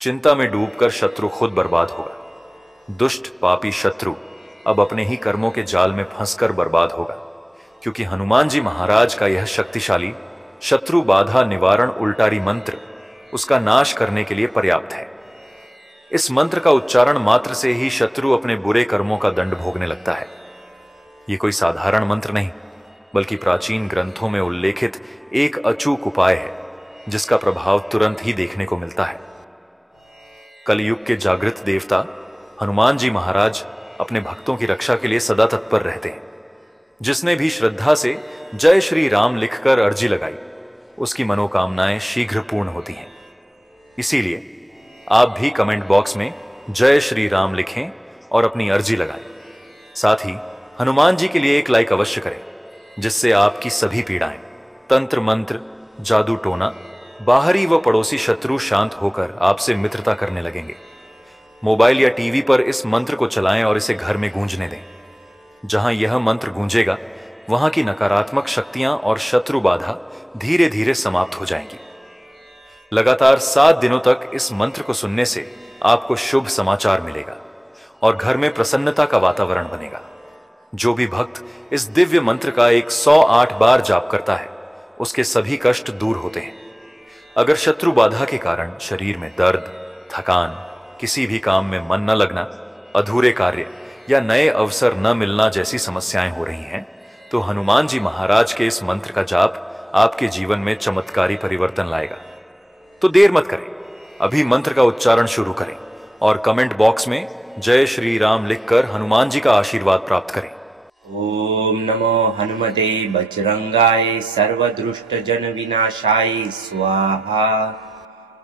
चिंता में डूबकर शत्रु खुद बर्बाद होगा। दुष्ट पापी शत्रु अब अपने ही कर्मों के जाल में फंसकर बर्बाद होगा, क्योंकि हनुमान जी महाराज का यह शक्तिशाली शत्रु बाधा निवारण उल्टारी मंत्र उसका नाश करने के लिए पर्याप्त है। इस मंत्र का उच्चारण मात्र से ही शत्रु अपने बुरे कर्मों का दंड भोगने लगता है। यह कोई साधारण मंत्र नहीं, बल्कि प्राचीन ग्रंथों में उल्लेखित एक अचूक उपाय है, जिसका प्रभाव तुरंत ही देखने को मिलता है। कलयुग के जागृत देवता हनुमान जी महाराज अपने भक्तों की रक्षा के लिए सदा तत्पर रहते हैं। जिसने भी श्रद्धा से जय श्री राम लिखकर अर्जी लगाई, उसकी मनोकामनाएं शीघ्र पूर्ण होती हैं। इसीलिए आप भी कमेंट बॉक्स में जय श्री राम लिखें और अपनी अर्जी लगाएं। साथ ही हनुमान जी के लिए एक लाइक अवश्य करें, जिससे आपकी सभी पीड़ाएं, तंत्र मंत्र, जादू टोना, बाहरी व पड़ोसी शत्रु शांत होकर आपसे मित्रता करने लगेंगे। मोबाइल या टीवी पर इस मंत्र को चलाएं और इसे घर में गूंजने दें। जहां यह मंत्र गूंजेगा, वहां की नकारात्मक शक्तियां और शत्रु बाधा धीरे धीरे समाप्त हो जाएंगी। लगातार 7 दिनों तक इस मंत्र को सुनने से आपको शुभ समाचार मिलेगा और घर में प्रसन्नता का वातावरण बनेगा। जो भी भक्त इस दिव्य मंत्र का 108 बार जाप करता है, उसके सभी कष्ट दूर होते हैं। अगर शत्रु बाधा के कारण शरीर में दर्द, थकान, किसी भी काम में मन न लगना, अधूरे कार्य या नए अवसर न मिलना जैसी समस्याएं हो रही हैं, तो हनुमान जी महाराज के इस मंत्र का जाप आपके जीवन में चमत्कारी परिवर्तन लाएगा। तो देर मत करें, अभी मंत्र का उच्चारण शुरू करें और कमेंट बॉक्स में जय श्री राम लिखकर हनुमान जी का आशीर्वाद प्राप्त करें। ओम नमो हनुमते बजरंगाय सर्वदुष्ट जन विनाशाय स्वाहा।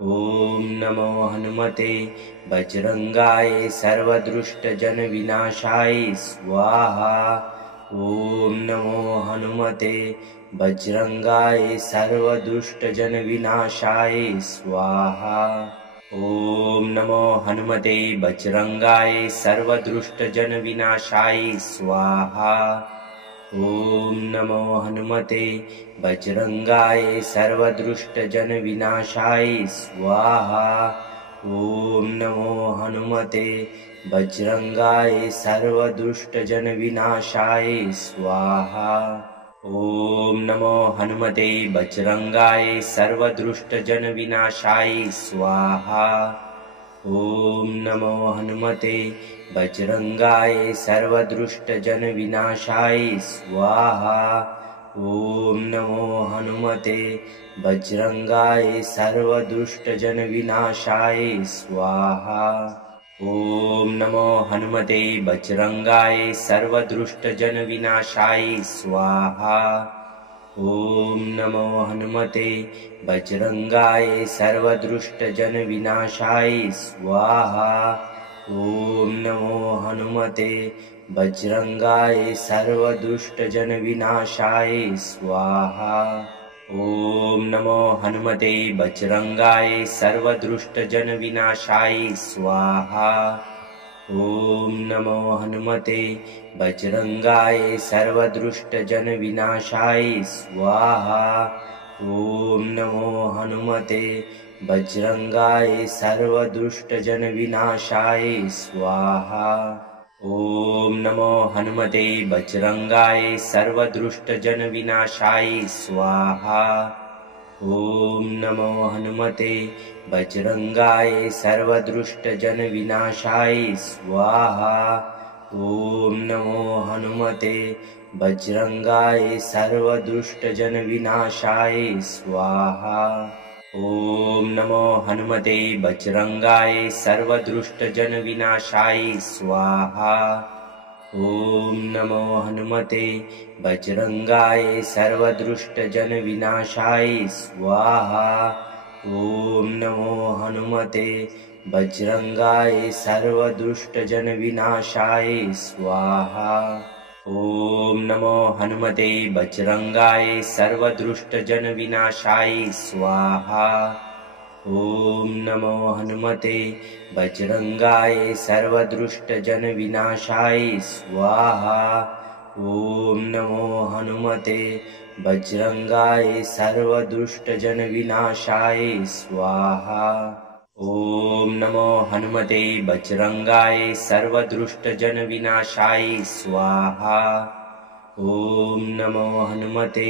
ओम नमो हनुमते बजरंगाय सर्वदुष्ट जन विनाशाय स्वाहा। ओम नमो हनुमते बजरंगाय सर्वदुष्ट जन विनाशाय स्वाहा। ओम नमो हनुमते बजरंगाय सर्वदुष्ट जन विनाशाय स्वाहा। ओम नमो हनुमते बजरंगाय सर्वदुष्ट जन विनाशाय स्वाहा। ओम नमो हनुमते बजरंगाय सर्वदुष्ट जन विनाशाय स्वाहा। ओम नमो हनुमते बजरंगाय सर्वदुष्ट जन विनाशाय स्वाहा। ओम नमो हनुमते बजरंगाय सर्वदुष्ट जन विनाशाय स्वाहा। ओम नमो हनुमते बजरंगाय सर्वदुष्ट जन विनाशाय स्वाहा। ओम नमो हनुमते बजरंगाय सर्वदुष्ट जन विनाशाय स्वाहा। ओम नमो हनुमते बजरंगाय सर्वदुष्ट जन विनाशाय स्वाहा। ओम नमो हनुमते बजरंगाय सर्वदुष्ट जन विनाशाय स्वाहा। ओम नमो हनुमते बजरंगाय सर्वदुष्ट जन विनाशाय स्वाहा। ओम नमो हनुमते बजरंगाय सर्वदुष्ट जन विनाशाय स्वाहा। ओम नमो हनुमते बजरंगाय सर्वदुष्ट जन विनाशाय स्वाहा। ओम नमो हनुमते बजरंगाय सर्वदुष्ट जन विनाशाय स्वाहा। ओम नमो हनुमते बजरंगाय सर्वदुष्ट जन विनाशाय स्वाहा। ओम नमो हनुमते बजरंगाय सर्वदुष्ट जन विनाशाय स्वाहा। ओम नमो हनुमते बजरंगाय सर्वदुष्ट जन विनाशाय स्वाहा। ओम नमो हनुमते बजरंगाय सर्वदुष्ट जन विनाशाय स्वाहा। ओम नमो हनुमते बजरंगाय सर्वदुष्ट जन विनाशाय स्वाहा। ओम नमो हनुमते बजरंगाय सर्वदुष्ट जन विनाशाय स्वाहा। ओम नमो हनुमते बजरंगाय सर्वदुष्ट जन विनाशाय स्वाहा। ओम नमो हनुमते बजरंगाय सर्वदुष्ट जन विनाशाय स्वाहा। ॐ नमो हनुमते बजरंगाय सर्वदुष्टजन विनाशाय स्वाहा। ॐ नमो हनुमते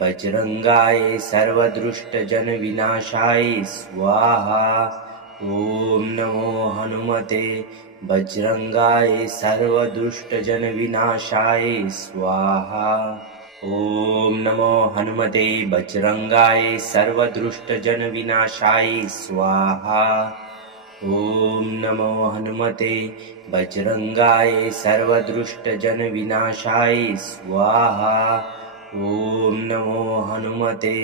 बजरंगाय सर्वदुष्टजन विनाशाय स्वाहा। ॐ नमो हनुमते बजरंगाय सर्वदुष्टजन विनाशाय स्वाहा। ॐ नमो हनुमते बजरंगाय सर्वदुष्टजन विनाशाय स्वाहा। ॐ नमो हनुमते बजरंगाय सर्वदुष्टजन विनाशाय स्वाहा। ॐ नमो हनुमते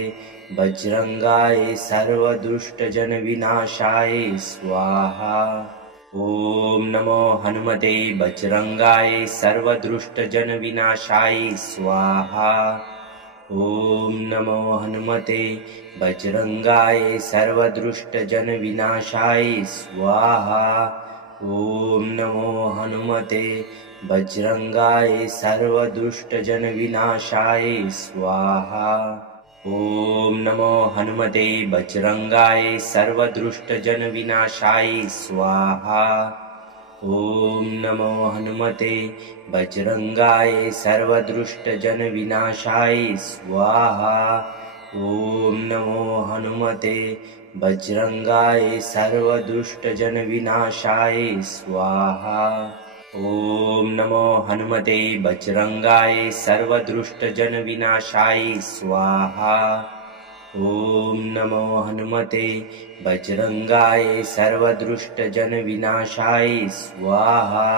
बजरंगाय सर्वदुष्टजन विनाशाय स्वाहा। ॐ नमो हनुमते बजरंगाय सर्वदुष्टजन विनाशाय स्वाहा। ॐ नमो हनुमते बजरंगाय सर्वदुष्टजन विनाशाय स्वाहा। ॐ नमो हनुमते बजरंगाय सर्वदुष्टजन विनाशाय स्वाहा। ॐ नमो हनुमते बजरंगाय सर्वदुष्टजन विनाशाय स्वाहा। ॐ नमो हनुमते बजरंगाय सर्वदुष्टजन विनाशाय स्वाहा। ॐ नमो हनुमते बजरंगाय सर्वदुष्टजन विनाशाय स्वाहा। ॐ नमो हनुमते बजरंगाय सर्वदुष्टजन विनाशाय स्वाहा। ॐ नमो हनुमते बजरंगाय सर्वदुष्टजन विनाशाय स्वाहा।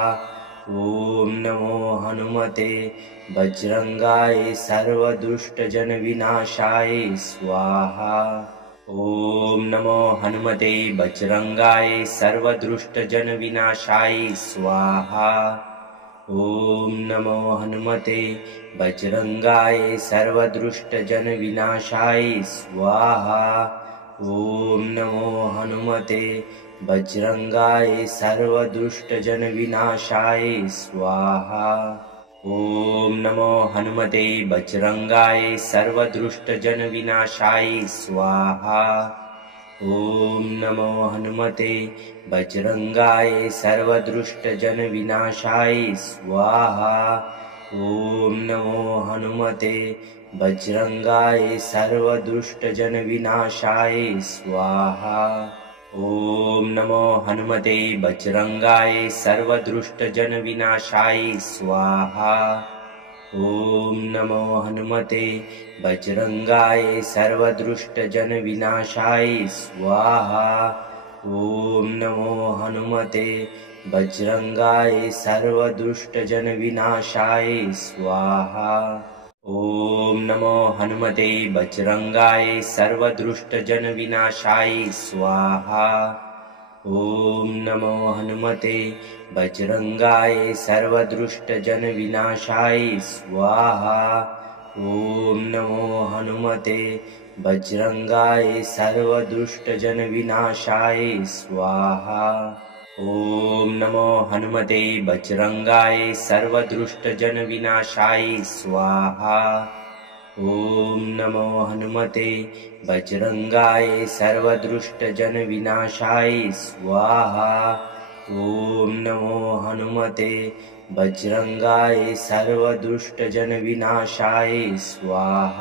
ॐ नमो हनुमते बजरंगाय सर्वदुष्टजन विनाशाय स्वाहा। ॐ नमो हनुमते बजरंगाय सर्वदुष्टजन विनाशाय स्वाहा। ॐ नमो हनुमते बजरंगाय सर्वदुष्टजन विनाशाय स्वाहा। ॐ नमो हनुमते बजरंगाय सर्वदुष्टजन विनाशाय स्वाहा। ॐ नमो हनुमते बजरंगाय सर्वदुष्टजन विनाशाय स्वाहा। ॐ नमो हनुमते बजरंगाय सर्वदुष्टजन विनाशाय स्वाहा। ॐ नमो हनुमते बजरंगाय सर्वदुष्टजन विनाशाय स्वाहा। ॐ नमो हनुमते बजरंगाय सर्वदुष्टजन विनाशाय स्वाहा। ॐ नमो हनुमते बजरंगाय सर्वदुष्टजन विनाशाय स्वाहा। ॐ नमो हनुमते बजरंगाय सर्वदुष्टजन विनाशाय स्वाहा। ॐ नमो हनुमते बजरंगाय सर्वदुष्टजन विनाशाय स्वाहा। ॐ नमो हनुमते बजरंगाय सर्वदुष्टजन विनाशाय स्वाहा। ॐ नमो हनुमते बजरंगाय सर्वदुष्टजन विनाशाय स्वाहा। ॐ नमो हनुमते बजरंगाय सर्वदुष्टजन विनाशाय स्वाहा। ॐ नमो हनुमते बजरंगाय सर्वदुष्टजन विनाशाय स्वाहा। ॐ नमो हनुमते बजरंगाय सर्वदुष्टजन विनाशाय स्वाहा।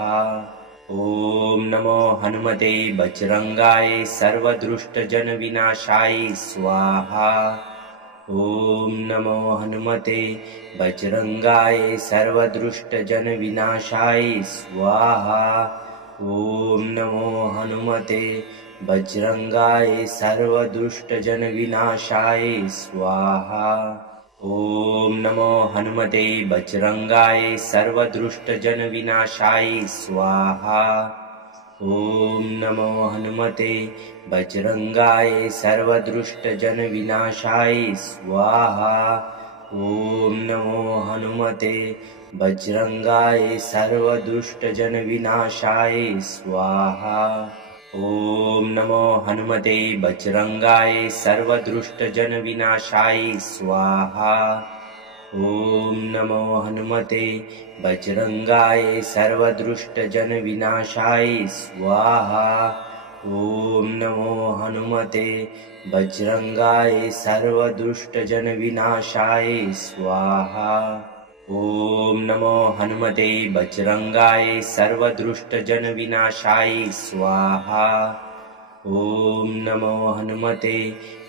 ॐ नमो हनुमते बजरंगाय सर्वदुष्टजन विनाशाय स्वाहा। ॐ नमो हनुमते बजरंगाय सर्वदुष्टजन विनाशाय स्वाहा। ॐ नमो हनुमते बजरंगाय सर्वदुष्टजन विनाशाय स्वाहा। ॐ नमो हनुमते बजरंगाय सर्वदुष्टजन विनाशाय स्वाहा। ॐ नमो हनुमते बजरंगाय सर्वदुष्टजन विनाशाय स्वाहा। ॐ नमो हनुमते बजरंगाय सर्वदुष्टजन विनाशाय स्वाहा। ॐ नमो हनुमते बजरंगाय सर्वदुष्टजन विनाशाय स्वाहा। ॐ नमो हनुमते बजरंगाय सर्वदुष्टजन विनाशाय स्वाहा। ॐ नमो हनुमते वज्रंगाय सर्वदुष्टजनविनाशाय स्वाहा। ॐ नमो हनुमते वज्रंगाय सर्वदुष्टजनविनाशाय स्वाहा। ॐ नमो हनुमते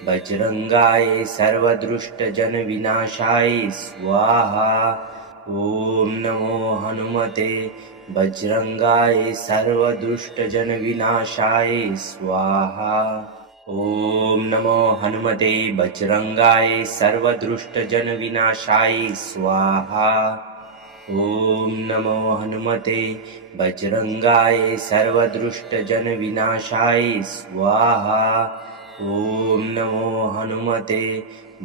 वज्रंगाय सर्वदुष्टजनविनाशाय स्वाहा। ॐ नमो हनुमते वज्रंगाय सर्वदुष्टजनविनाशाय स्वाहा। ॐ नमो हनुमते वज्रंगाय सर्वदुष्टजनविनाशाय स्वाहा। ॐ नमो हनुमते वज्रंगाय सर्वदुष्टजनविनाशाय स्वाहा। ॐ नमो हनुमते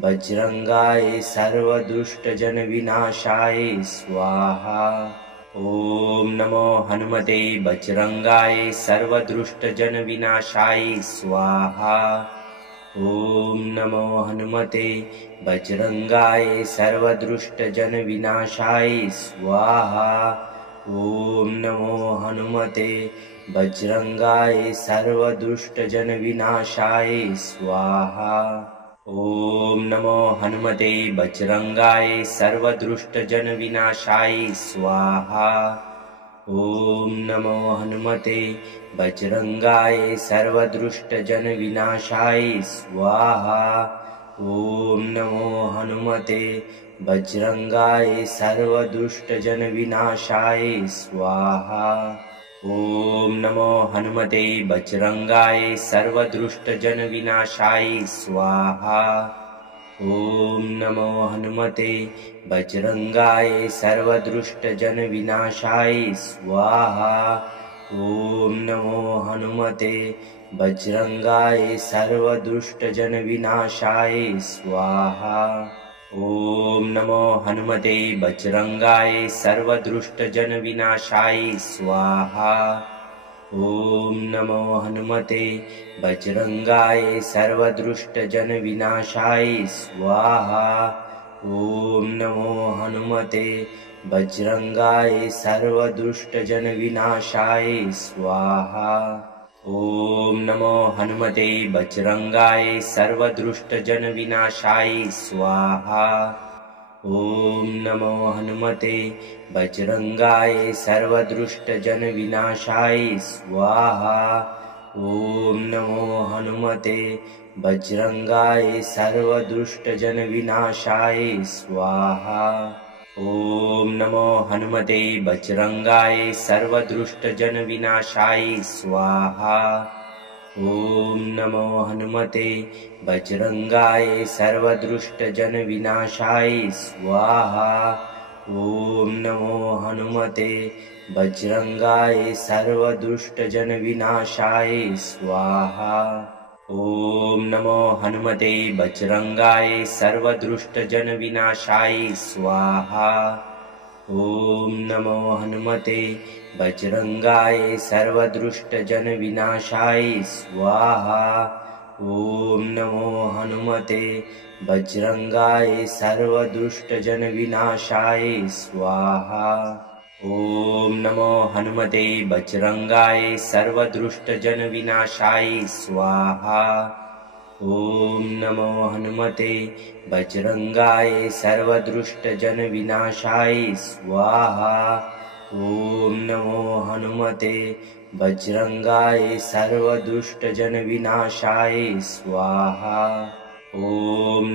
वज्रंगाय सर्वदुष्टजनविनाशाय स्वाहा। ॐ नमो हनुमते वज्रंगाय सर्वदुष्टजनविनाशाय स्वाहा। ॐ नमो हनुमते वज्रंगाय सर्वदुष्टजनविनाशाय स्वाहा। ॐ नमो हनुमते वज्रंगाय सर्वदुष्टजनविनाशाय स्वाहा। ॐ नमो हनुमते वज्रंगाय सर्वदुष्टजनविनाशाय स्वाहा। ॐ नमो हनुमते वज्रंगाय सर्वदुष्टजनविनाशाय स्वाहा। ॐ नमो हनुमते वज्रंगाय सर्वदुष्टजनविनाशाय स्वाहा। ॐ नमो हनुमते वज्रंगाय सर्वदुष्टजनविनाशाय स्वाहा। ॐ नमो हनुमते वज्रंगाय सर्वदुष्टजनविनाशाय स्वाहा। ॐ नमो हनुमते वज्रंगाय सर्वदुष्टजनविनाशाय स्वाहा। ॐ नमो हनुमते वज्रंगाय सर्वदुष्टजनविनाशाय स्वाहा। ॐ नमो हनुमते वज्रंगाय सर्वदुष्टजनविनाशाय स्वाहा। ॐ नमो हनुमते वज्रंगाय सर्वदुष्टजनविनाशाय स्वाहा। ॐ नमो हनुमते वज्रंगाय सर्वदुष्टजनविनाशाय स्वाहा। ॐ नमो हनुमते वज्रंगाय सर्वदुष्टजनविनाशाय स्वाहा। ॐ नमो हनुमते वज्रंगाय सर्वदुष्टजनविनाशाय स्वाहा। ॐ नमो हनुमते वज्रंगाय सर्वदुष्टजनविनाशाय स्वाहा। ॐ नमो हनुमते वज्रंगाय सर्वदुष्टजनविनाशाय स्वाहा। ॐ नमो हनुमते वज्रंगाय सर्वदुष्टजनविनाशाय स्वाहा। ॐ नमो हनुमते वज्रंगाय सर्वदुष्टजनविनाशाय स्वाहा। ॐ नमो हनुमते वज्रंगाय सर्वदुष्टजनविनाशाय स्वाहा। ॐ नमो हनुमते वज्रंगाय सर्वदुष्टजनविनाशाय स्वाहा। ॐ नमो हनुमते वज्रंगाय सर्वदुष्टजनविनाशाय स्वाहा। ॐ नमो हनुमते वज्रंगाय सर्वदुष्टजनविनाशाय स्वाहा। ॐ नमो हनुमते वज्रंगाय सर्वदुष्टजनविनाशाय स्वाहा। ॐ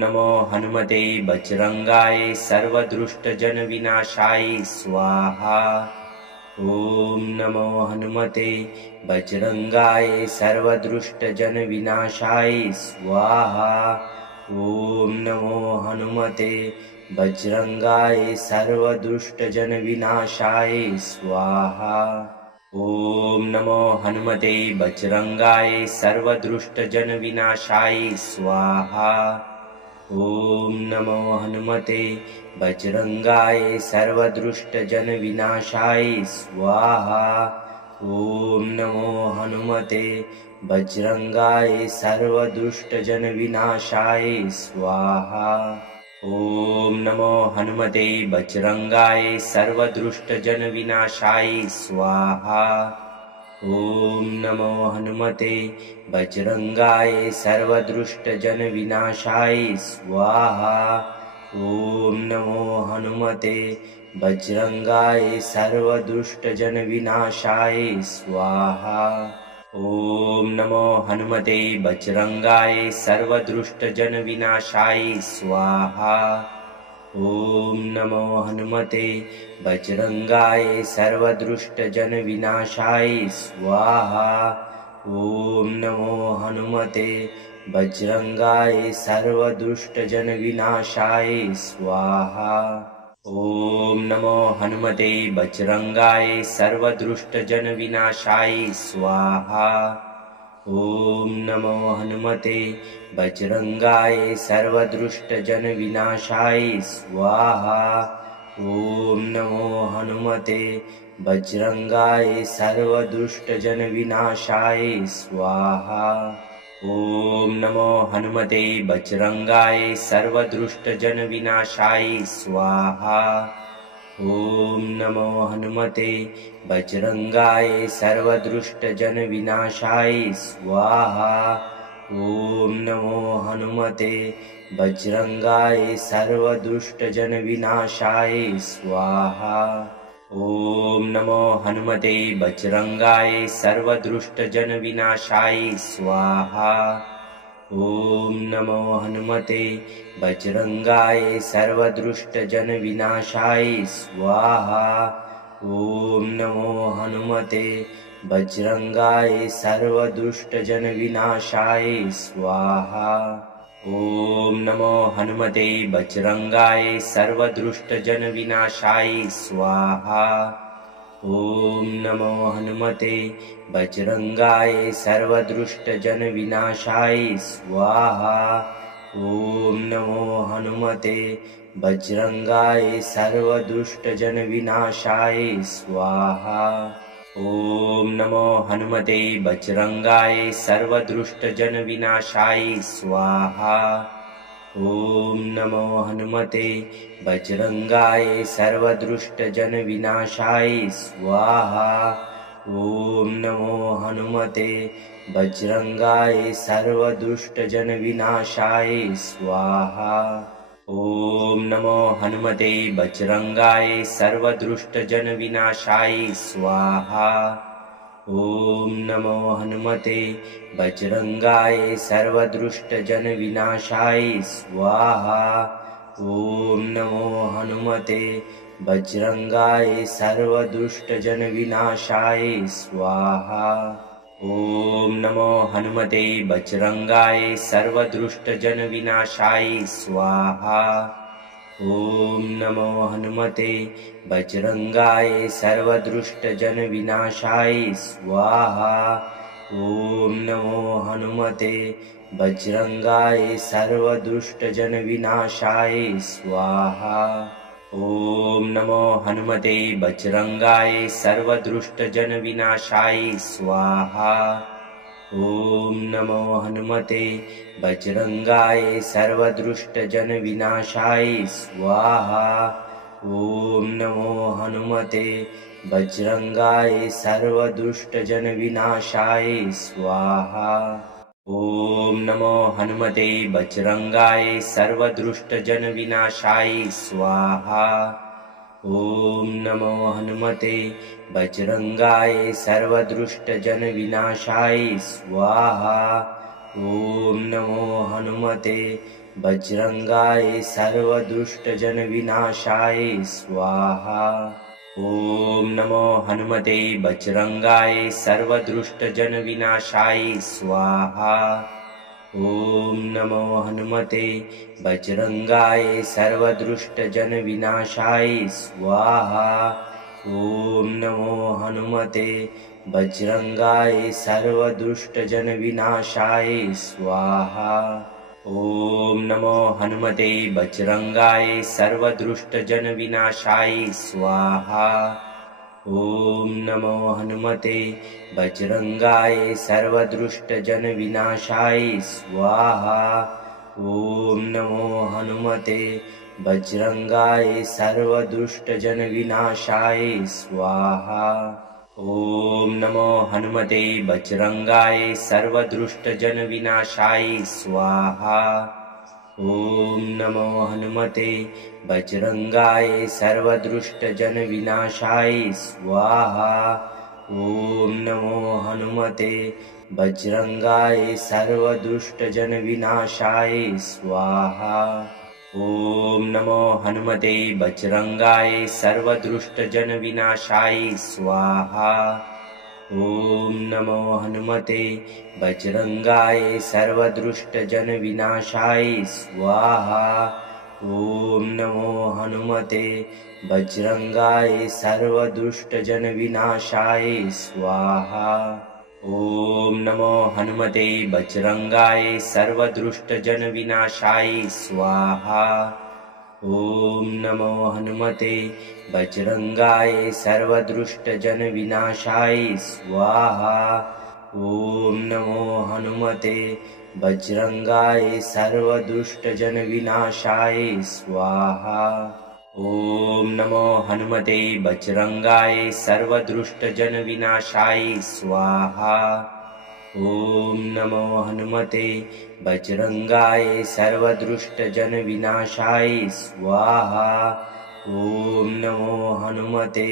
नमो हनुमते वज्रंगाय सर्वदुष्टजनविनाशाय स्वाहा। ॐ नमो हनुमते वज्रंगाय सर्वदुष्टजनविनाशाय स्वाहा। ॐ नमो हनुमते वज्रंगाय सर्वदुष्टजनविनाशाय स्वाहा। ॐ नमो हनुमते वज्रंगाय सर्वदुष्टजनविनाशाय स्वाहा। ॐ नमो हनुमते वज्रंगाय सर्वदुष्टजनविनाशाय स्वाहा। ॐ नमो हनुमते वज्रंगाय सर्वदुष्टजनविनाशाय स्वाहा। ॐ नमो हनुमते वज्रंगाय सर्वदुष्टजनविनाशाय स्वाहा। ॐ नमो हनुमते बजरंगाय सर्वदुष्टजन विनाशाय स्वाहा। ॐ नमो हनुमते बजरंगाय सर्वदुष्टजन विनाशाय स्वाहा। ॐ नमो हनुमते बजरंगाय सर्वदुष्टजन विनाशाय स्वाहा। ॐ नमो हनुमते बजरंगाय सर्वदुष्टजन विनाशाय स्वाहा। ॐ नमो हनुमते बजरंगाय सर्वदुष्टजन विनाशाय स्वाहा। ॐ नमो हनुमते बजरंगाय सर्वदुष्टजन विनाशाय स्वाहा। ॐ नमो हनुमते बजरंगाय सर्वदुष्टजन विनाशाय स्वाहा। ॐ नमो हनुमते बजरंगाय सर्वदुष्टजन विनाशाय स्वाहा। ॐ नमो हनुमते बजरंगाय सर्वदुष्टजन विनाशाय स्वाहा। ॐ नमो हनुमते बजरंगाय सर्वदुष्टजन विनाशाय स्वाहा। ॐ नमो हनुमते बजरंगाय सर्वदुष्टजन विनाशाय स्वाहा। ॐ नमो हनुमते बजरंगाय सर्वदुष्टजन विनाशाय स्वाहा। ॐ नमो हनुमते बजरंगाय सर्वदुष्टजन विनाशाय स्वाहा। ॐ नमो हनुमते बजरंगाय सर्वदुष्टजन विनाशाय स्वाहा। ॐ नमो हनुमते बजरंगाय सर्वदुष्टजन विनाशाय स्वाहा। ॐ नमो हनुमते बजरंगाय सर्वदुष्टजन विनाशाय स्वाहा। ॐ नमो हनुमते बजरंगाय सर्वदुष्टजन विनाशाय स्वाहा। ॐ नमो हनुमते बजरंगाय सर्वदुष्टजन विनाशाय स्वाहा। ॐ नमो हनुमते बजरंगाय सर्वदुष्टजन विनाशाय स्वाहा। ॐ नमो हनुमते बजरंगाय सर्वदुष्टजन विनाशाय स्वाहा। ॐ नमो हनुमते बजरंगाय सर्वदुष्टजन विनाशाय स्वाहा। ॐ नमो हनुमते बजरंगाय सर्वदुष्टजन विनाशाय स्वाहा। ॐ नमो हनुमते बजरंगाय सर्वदुष्टजन विनाशाय स्वाहा। ॐ नमो हनुमते बजरंगाय सर्वदुष्टजन विनाशाय स्वाहा। ॐ नमो हनुमते बजरंगाय सर्वदुष्टजन विनाशाय स्वाहा। ॐ नमो हनुमते बजरंगाय सर्वदुष्टजन विनाशाय स्वाहा। ॐ नमो हनुमते बजरंगाय सर्वदुष्टजन विनाशाय स्वाहा। ॐ नमो हनुमते बजरंगाय सर्वदुष्टजन विनाशाय स्वाहा। ॐ नमो हनुमते बजरंगाय सर्वदुष्टजन विनाशाय स्वाहा। ॐ नमो हनुमते बजरंगाय सर्वदुष्टजन विनाशाय स्वाहा। ॐ नमो हनुमते बजरंगाय सर्वदुष्टजन विनाशाय स्वाहा। ॐ नमो हनुमते बजरंगाय सर्वदुष्टजन विनाशाय स्वाहा। ॐ नमो हनुमते बजरंगाय सर्वदुष्टजन विनाशाय स्वाहा। ॐ नमो हनुमते बजरंगाय सर्वदुष्टजन विनाशाय स्वाहा। ॐ नमो हनुमते बजरंगाय सर्वदुष्टजन विनाशाय स्वाहा। ॐ नमो हनुमते बजरंगाय सर्वदुष्टजन विनाशाय स्वाहा। ॐ नमो हनुमते बजरंगाय सर्वदुष्टजन विनाशाय स्वाहा। ॐ नमो हनुमते बजरंगाय सर्वदुष्टजन विनाशाय स्वाहा। ॐ नमो हनुमते बजरंगाय सर्वदुष्टजन विनाशाय स्वाहा। ॐ नमो हनुमते बजरंगाय सर्वदुष्टजन विनाशाय स्वाहा। ॐ नमो हनुमते बजरंगाय सर्वदुष्टजन विनाशाय स्वाहा। ॐ नमो हनुमते बजरंगाय सर्वदुष्टजन विनाशाय स्वाहा। ॐ नमो हनुमते बजरंगाय सर्वदुष्टजन विनाशाय स्वाहा। ॐ नमो हनुमते बजरंगाय सर्वदुष्टजन विनाशाय स्वाहा। ॐ नमो हनुमते बजरंगाय सर्वदुष्टजन विनाशाय स्वाहा। ॐ नमो हनुमते बजरंगाय सर्वदुष्टजन विनाशाय स्वाहा। ॐ नमो हनुमते बजरंगाय सर्वदुष्टजन विनाशाय स्वाहा। ॐ नमो हनुमते बजरंगाय सर्वदुष्टजन विनाशाय स्वाहा। ॐ नमो हनुमते बजरंगाय सर्वदुष्टजन विनाशाय स्वाहा। ॐ नमो हनुमते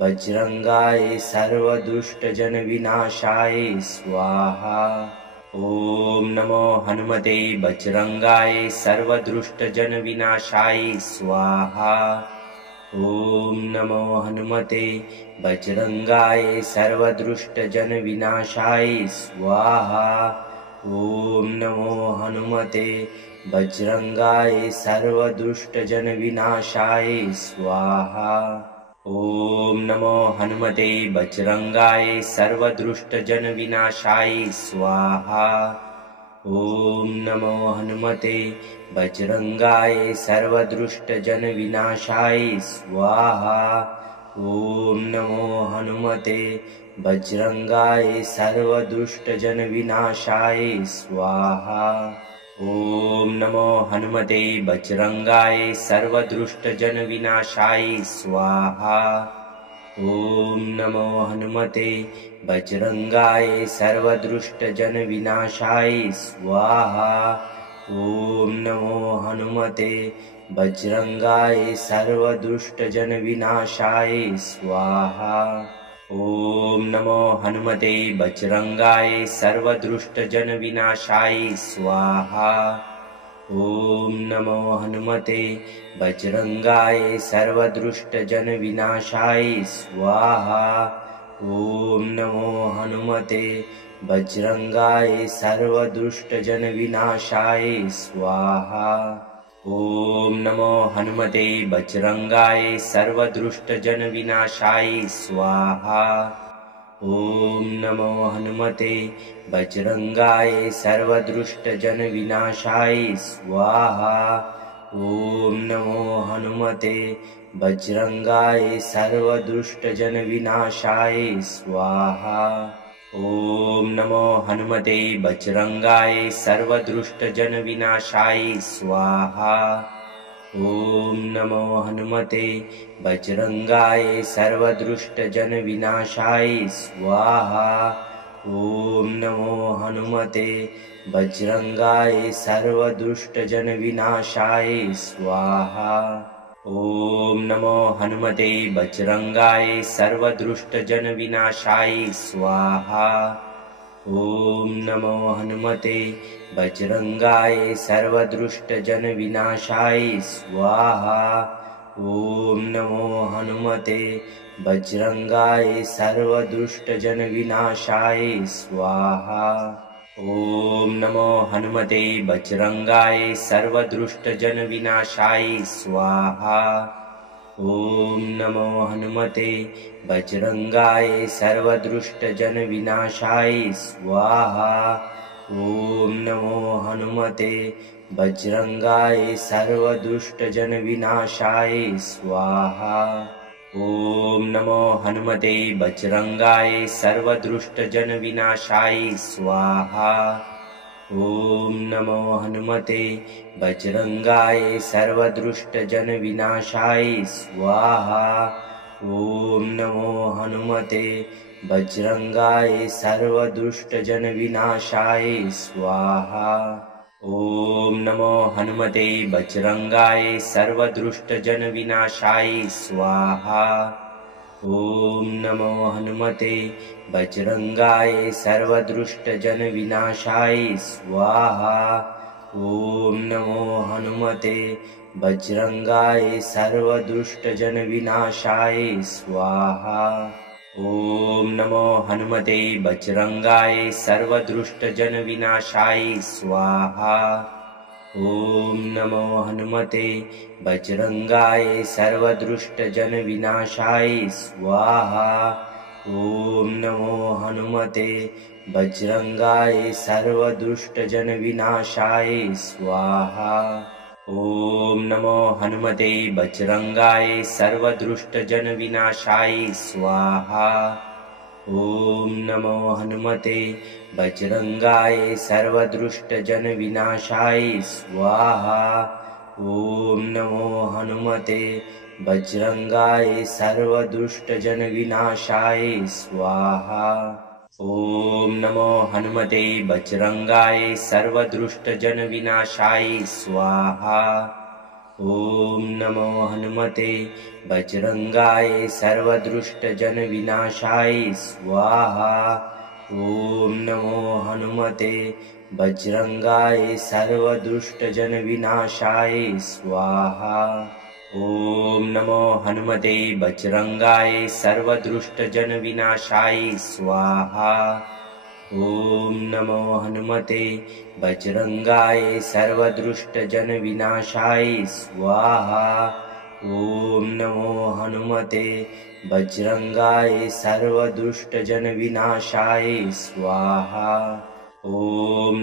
बजरंगाय सर्वदुष्टजन विनाशाय स्वाहा। ॐ नमो हनुमते बजरंगाय सर्वदुष्टजन विनाशाय स्वाहा। ॐ नमो हनुमते बजरंगाय सर्वदुष्टजन विनाशाय स्वाहा। ॐ नमो हनुमते बजरंगाय सर्वदुष्टजन विनाशाय स्वाहा। ॐ नमो हनुमते बजरंगाय सर्वदुष्टजन विनाशाय स्वाहा। ॐ नमो हनुमते बजरंगाय सर्वदुष्टजन विनाशाय स्वाहा। ॐ नमो हनुमते बजरंगाय सर्वदुष्टजन विनाशाय स्वाहा। ॐ नमो हनुमते बजरंगाय सर्वदुष्टजन विनाशाय स्वाहा। ॐ नमो हनुमते बजरंगाय सर्वदुष्टजन विनाशाय स्वाहा। ॐ नमो हनुमते बजरंगाय सर्वदुष्टजन विनाशाय स्वाहा। ॐ नमो हनुमते बजरंगाय सर्वदुष्टजन विनाशाय स्वाहा। ॐ नमो हनुमते बजरंगाय सर्वदुष्टजन विनाशाय स्वाहा। ॐ नमो हनुमते बजरंगाय सर्वदुष्टजन विनाशाय स्वाहा। ॐ नमो हनुमते बजरंगाय सर्वदुष्टजन विनाशाय स्वाहा। ॐ नमो हनुमते बजरंगाय सर्वदुष्टजन विनाशाय स्वाहा। ॐ नमो हनुमते बजरंगाय सर्वदुष्टजन विनाशाय स्वाहा। ॐ नमो हनुमते बजरंगाय सर्वदुष्टजन विनाशाय स्वाहा। ॐ नमो हनुमते बजरंगाय सर्वदुष्टजन विनाशाय स्वाहा। ॐ नमो हनुमते बजरंगाय सर्वदुष्टजन विनाशाय स्वाहा। ॐ नमो हनुमते बजरंगाय सर्वदुष्टजन विनाशाय स्वाहा। ॐ नमो हनुमते बजरंगाय सर्वदुष्टजन विनाशाय स्वाहा। ॐ नमो हनुमते बजरंगाय सर्वदुष्टजन विनाशाय स्वाहा। ॐ नमो हनुमते बजरंगाय सर्वदुष्टजन विनाशाय स्वाहा। ॐ नमो हनुमते बजरंगाय सर्वदुष्टजन विनाशाय स्वाहा। ॐ नमो हनुमते बजरंगाय सर्वदुष्टजन विनाशाय स्वाहा। ॐ नमो हनुमते बजरंगाय सर्वदुष्टजन विनाशाय स्वाहा। ॐ नमो हनुमते बजरंगाय सर्वदुष्टजन विनाशाय स्वाहा। ॐ नमो हनुमते वज्रंगाय सर्वदुष्टजनविनाशाय स्वाहा। ॐ नमो हनुमते वज्रंगाय सर्वदुष्टजनविनाशाय स्वाहा। ॐ नमो हनुमते वज्रंगाय सर्वदुष्टजनविनाशाय स्वाहा। ॐ नमो हनुमते वज्रंगाय सर्वदुष्टजनविनाशाय स्वाहा। ॐ नमो हनुमते वज्रंगाय सर्वदुष्टजनविनाशाय स्वाहा। ॐ नमो हनुमते वज्रंगाय सर्वदुष्टजनविनाशाय स्वाहा। ॐ नमो हनुमते वज्रंगाय सर्वदुष्टजनविनाशाय स्वाहा। ॐ नमो हनुमते वज्रंगाय सर्वदुष्टजनविनाशाय स्वाहा। ॐ नमो हनुमते वज्रंगाय सर्वदुष्टजनविनाशाय स्वाहा। ॐ नमो हनुमते वज्रंगाय सर्वदुष्टजनविनाशाय स्वाहा। ॐ नमो हनुमते वज्रंगाय सर्वदुष्टजनविनाशाय स्वाहा। ॐ नमो हनुमते वज्रंगाय सर्वदुष्टजनविनाशाय स्वाहा। ॐ नमो हनुमते वज्रंगाय सर्वदुष्टजनविनाशाय स्वाहा। ॐ नमो हनुमते वज्रंगाय सर्वदुष्टजनविनाशाय स्वाहा। ॐ नमो हनुमते वज्रंगाय सर्वदुष्टजनविनाशाय स्वाहा। ॐ नमो हनुमते वज्रंगाय सर्वदुष्टजनविनाशाय स्वाहा। ॐ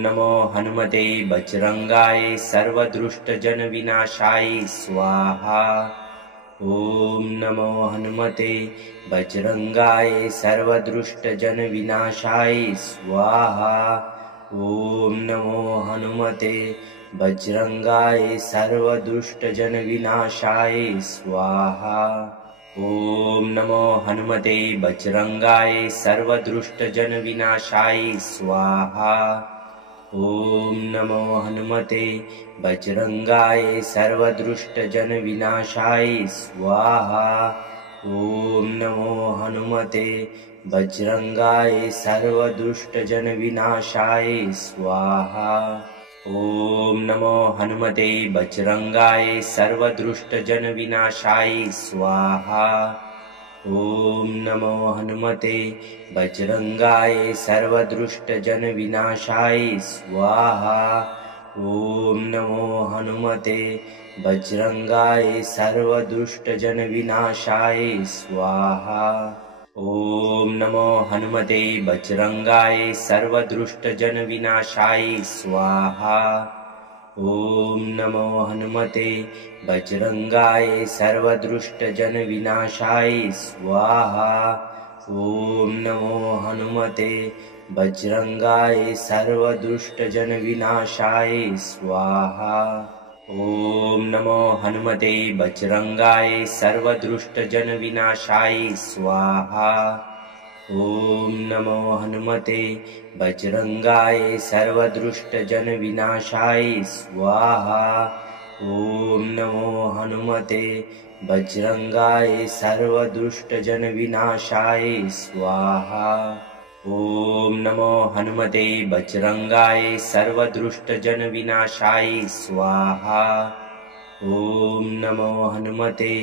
नमो हनुमते वज्रंगाय सर्वदुष्टजनविनाशाय स्वाहा। ॐ नमो हनुमते वज्रंगाय सर्वदुष्टजनविनाशाय स्वाहा। ॐ नमो हनुमते वज्रंगाय सर्वदुष्टजनविनाशाय स्वाहा। ॐ नमो हनुमते वज्रंगाय सर्वदुष्टजनविनाशाय स्वाहा। ॐ नमो हनुमते वज्रंगाय सर्वदुष्टजनविनाशाय स्वाहा। ॐ नमो हनुमते वज्रंगाय सर्वदुष्टजनविनाशाय स्वाहा। ॐ नमो हनुमते वज्रंगाय सर्वदुष्टजनविनाशाय स्वाहा। ॐ नमो हनुमते वज्रंगाय सर्वदुष्टजनविनाशाय स्वाहा। ॐ नमो हनुमते वज्रंगाय सर्वदुष्टजनविनाशाय स्वाहा। ॐ नमो हनुमते वज्रंगाय सर्वदुष्टजनविनाशाय स्वाहा। ॐ नमो हनुमते वज्रंगाय सर्वदुष्टजनविनाशाय स्वाहा। ॐ नमो हनुमते वज्रंगाय सर्वदुष्टजनविनाशाय स्वाहा। ॐ नमो हनुमते वज्रंगाय सर्वदुष्टजनविनाशाय स्वाहा। ॐ नमो हनुमते वज्रंगाय सर्वदुष्टजनविनाशाय स्वाहा। ॐ नमो हनुमते वज्रंगाय सर्वदुष्टजनविनाशाय स्वाहा। ॐ नमो हनुमते वज्रंगाय सर्वदुष्टजनविनाशाय स्वाहा। ॐ नमो हनुमते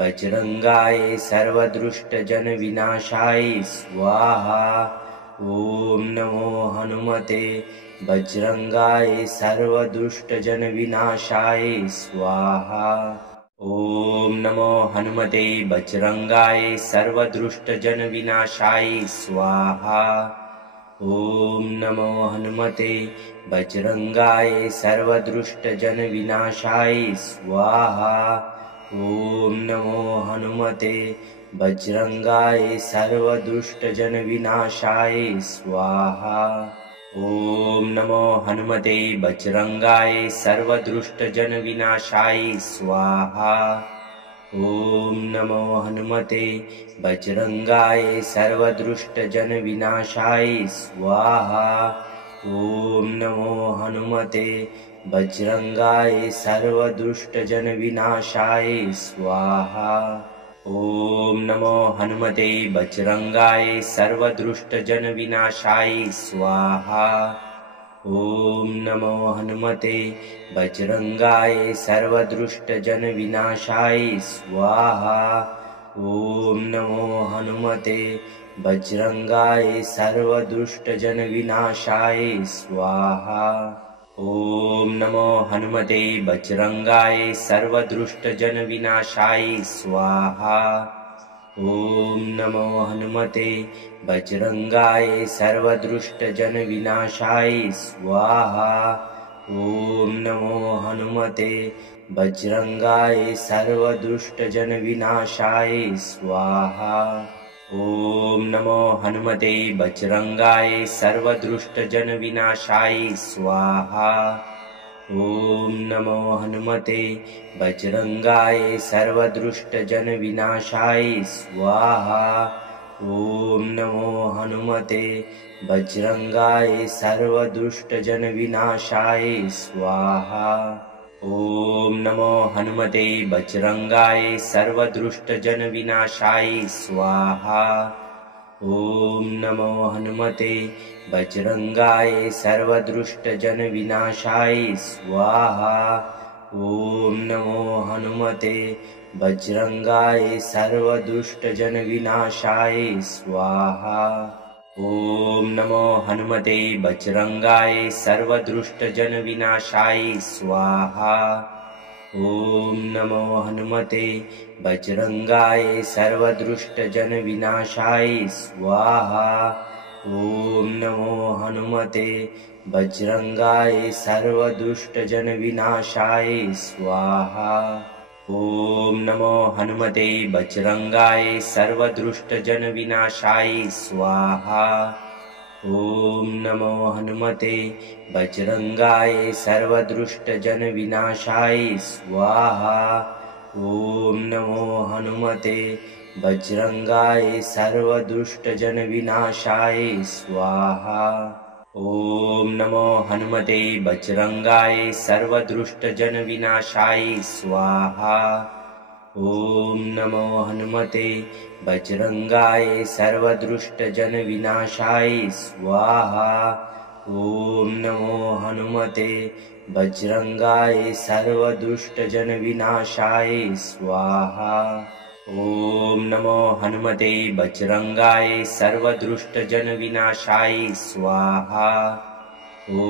वज्रंगाय सर्वदुष्टजनविनाशाय स्वाहा। ॐ नमो हनुमते वज्रंगाय सर्वदुष्टजनविनाशाय स्वाहा। ॐ नमो हनुमते वज्रंगाय सर्वदुष्टजनविनाशाय स्वाहा। ॐ नमो हनुमते वज्रंगाय सर्वदुष्टजनविनाशाय स्वाहा। ॐ नमो हनुमते वज्रंगाय सर्वदुष्टजनविनाशाय स्वाहा। ॐ नमो हनुमते वज्रंगाय सर्वदुष्टजनविनाशाय स्वाहा। ॐ नमो हनुमते बजरंगाय सर्वदुष्टजनविनाशाय स्वाहा। ॐ नमो हनुमते बजरंगाय सर्वदुष्टजनविनाशाय स्वाहा। ॐ नमो हनुमते बजरंगाय सर्वदुष्टजनविनाशाय स्वाहा। ॐ नमो हनुमते बजरंगाय सर्वदुष्टजनविनाशाय स्वाहा। ॐ नमो हनुमते बजरंगाय सर्वदुष्टजनविनाशाय स्वाहा। ॐ नमो हनुमते बजरंगाय सर्वदुष्टजनविनाशाय स्वाहा। ॐ नमो हनुमते बजरंगाय सर्वदुष्टजनविनाशाय स्वाहा। ॐ नमो हनुमते बजरंगाय सर्वदुष्टजनविनाशाय स्वाहा। ॐ नमो हनुमते बजरंगाय सर्वदुष्टजनविनाशाय स्वाहा। ॐ नमो हनुमते बजरंगाय सर्वदुष्टजनविनाशाय स्वाहा। ॐ नमो हनुमते बजरंगाय सर्वदुष्टजनविनाशाय स्वाहा। ॐ नमो हनुमते बजरंगाय सर्वदुष्टजनविनाशाय स्वाहा। ॐ नमो हनुमते बजरंगाय सर्वदुष्टजनविनाशाय स्वाहा। ॐ नमो हनुमते बजरंगाय सर्वदुष्टजनविनाशाय स्वाहा। ॐ नमो हनुमते बजरंगाय सर्वदुष्टजनविनाशाय स्वाहा। ॐ नमो हनुमते बजरंगाय सर्वदुष्टजनविनाशाय स्वाहा। ॐ नमो हनुमते बजरंगाय सर्वदुष्टजनविनाशाय स्वाहा। ॐ नमो हनुमते बजरंगाय सर्वदुष्टजनविनाशाय स्वाहा। ॐ नमो हनुमते बजरंगाय सर्वदुष्टजनविनाशाय स्वाहा। ॐ नमो हनुमते बजरंगाय सर्वदुष्टजनविनाशाय स्वाहा। ॐ नमो हनुमते बजरंगाय सर्वदुष्टजनविनाशाय स्वाहा। ॐ नमो हनुमते बजरंगाय सर्वदुष्टजनविनाशाय स्वाहा। ॐ नमो हनुमते बजरंगाय सर्वदुष्टजनविनाशाय स्वाहा। ॐ नमो हनुमते बजरंगाय सर्वदुष्टजनविनाशाय स्वाहा। ॐ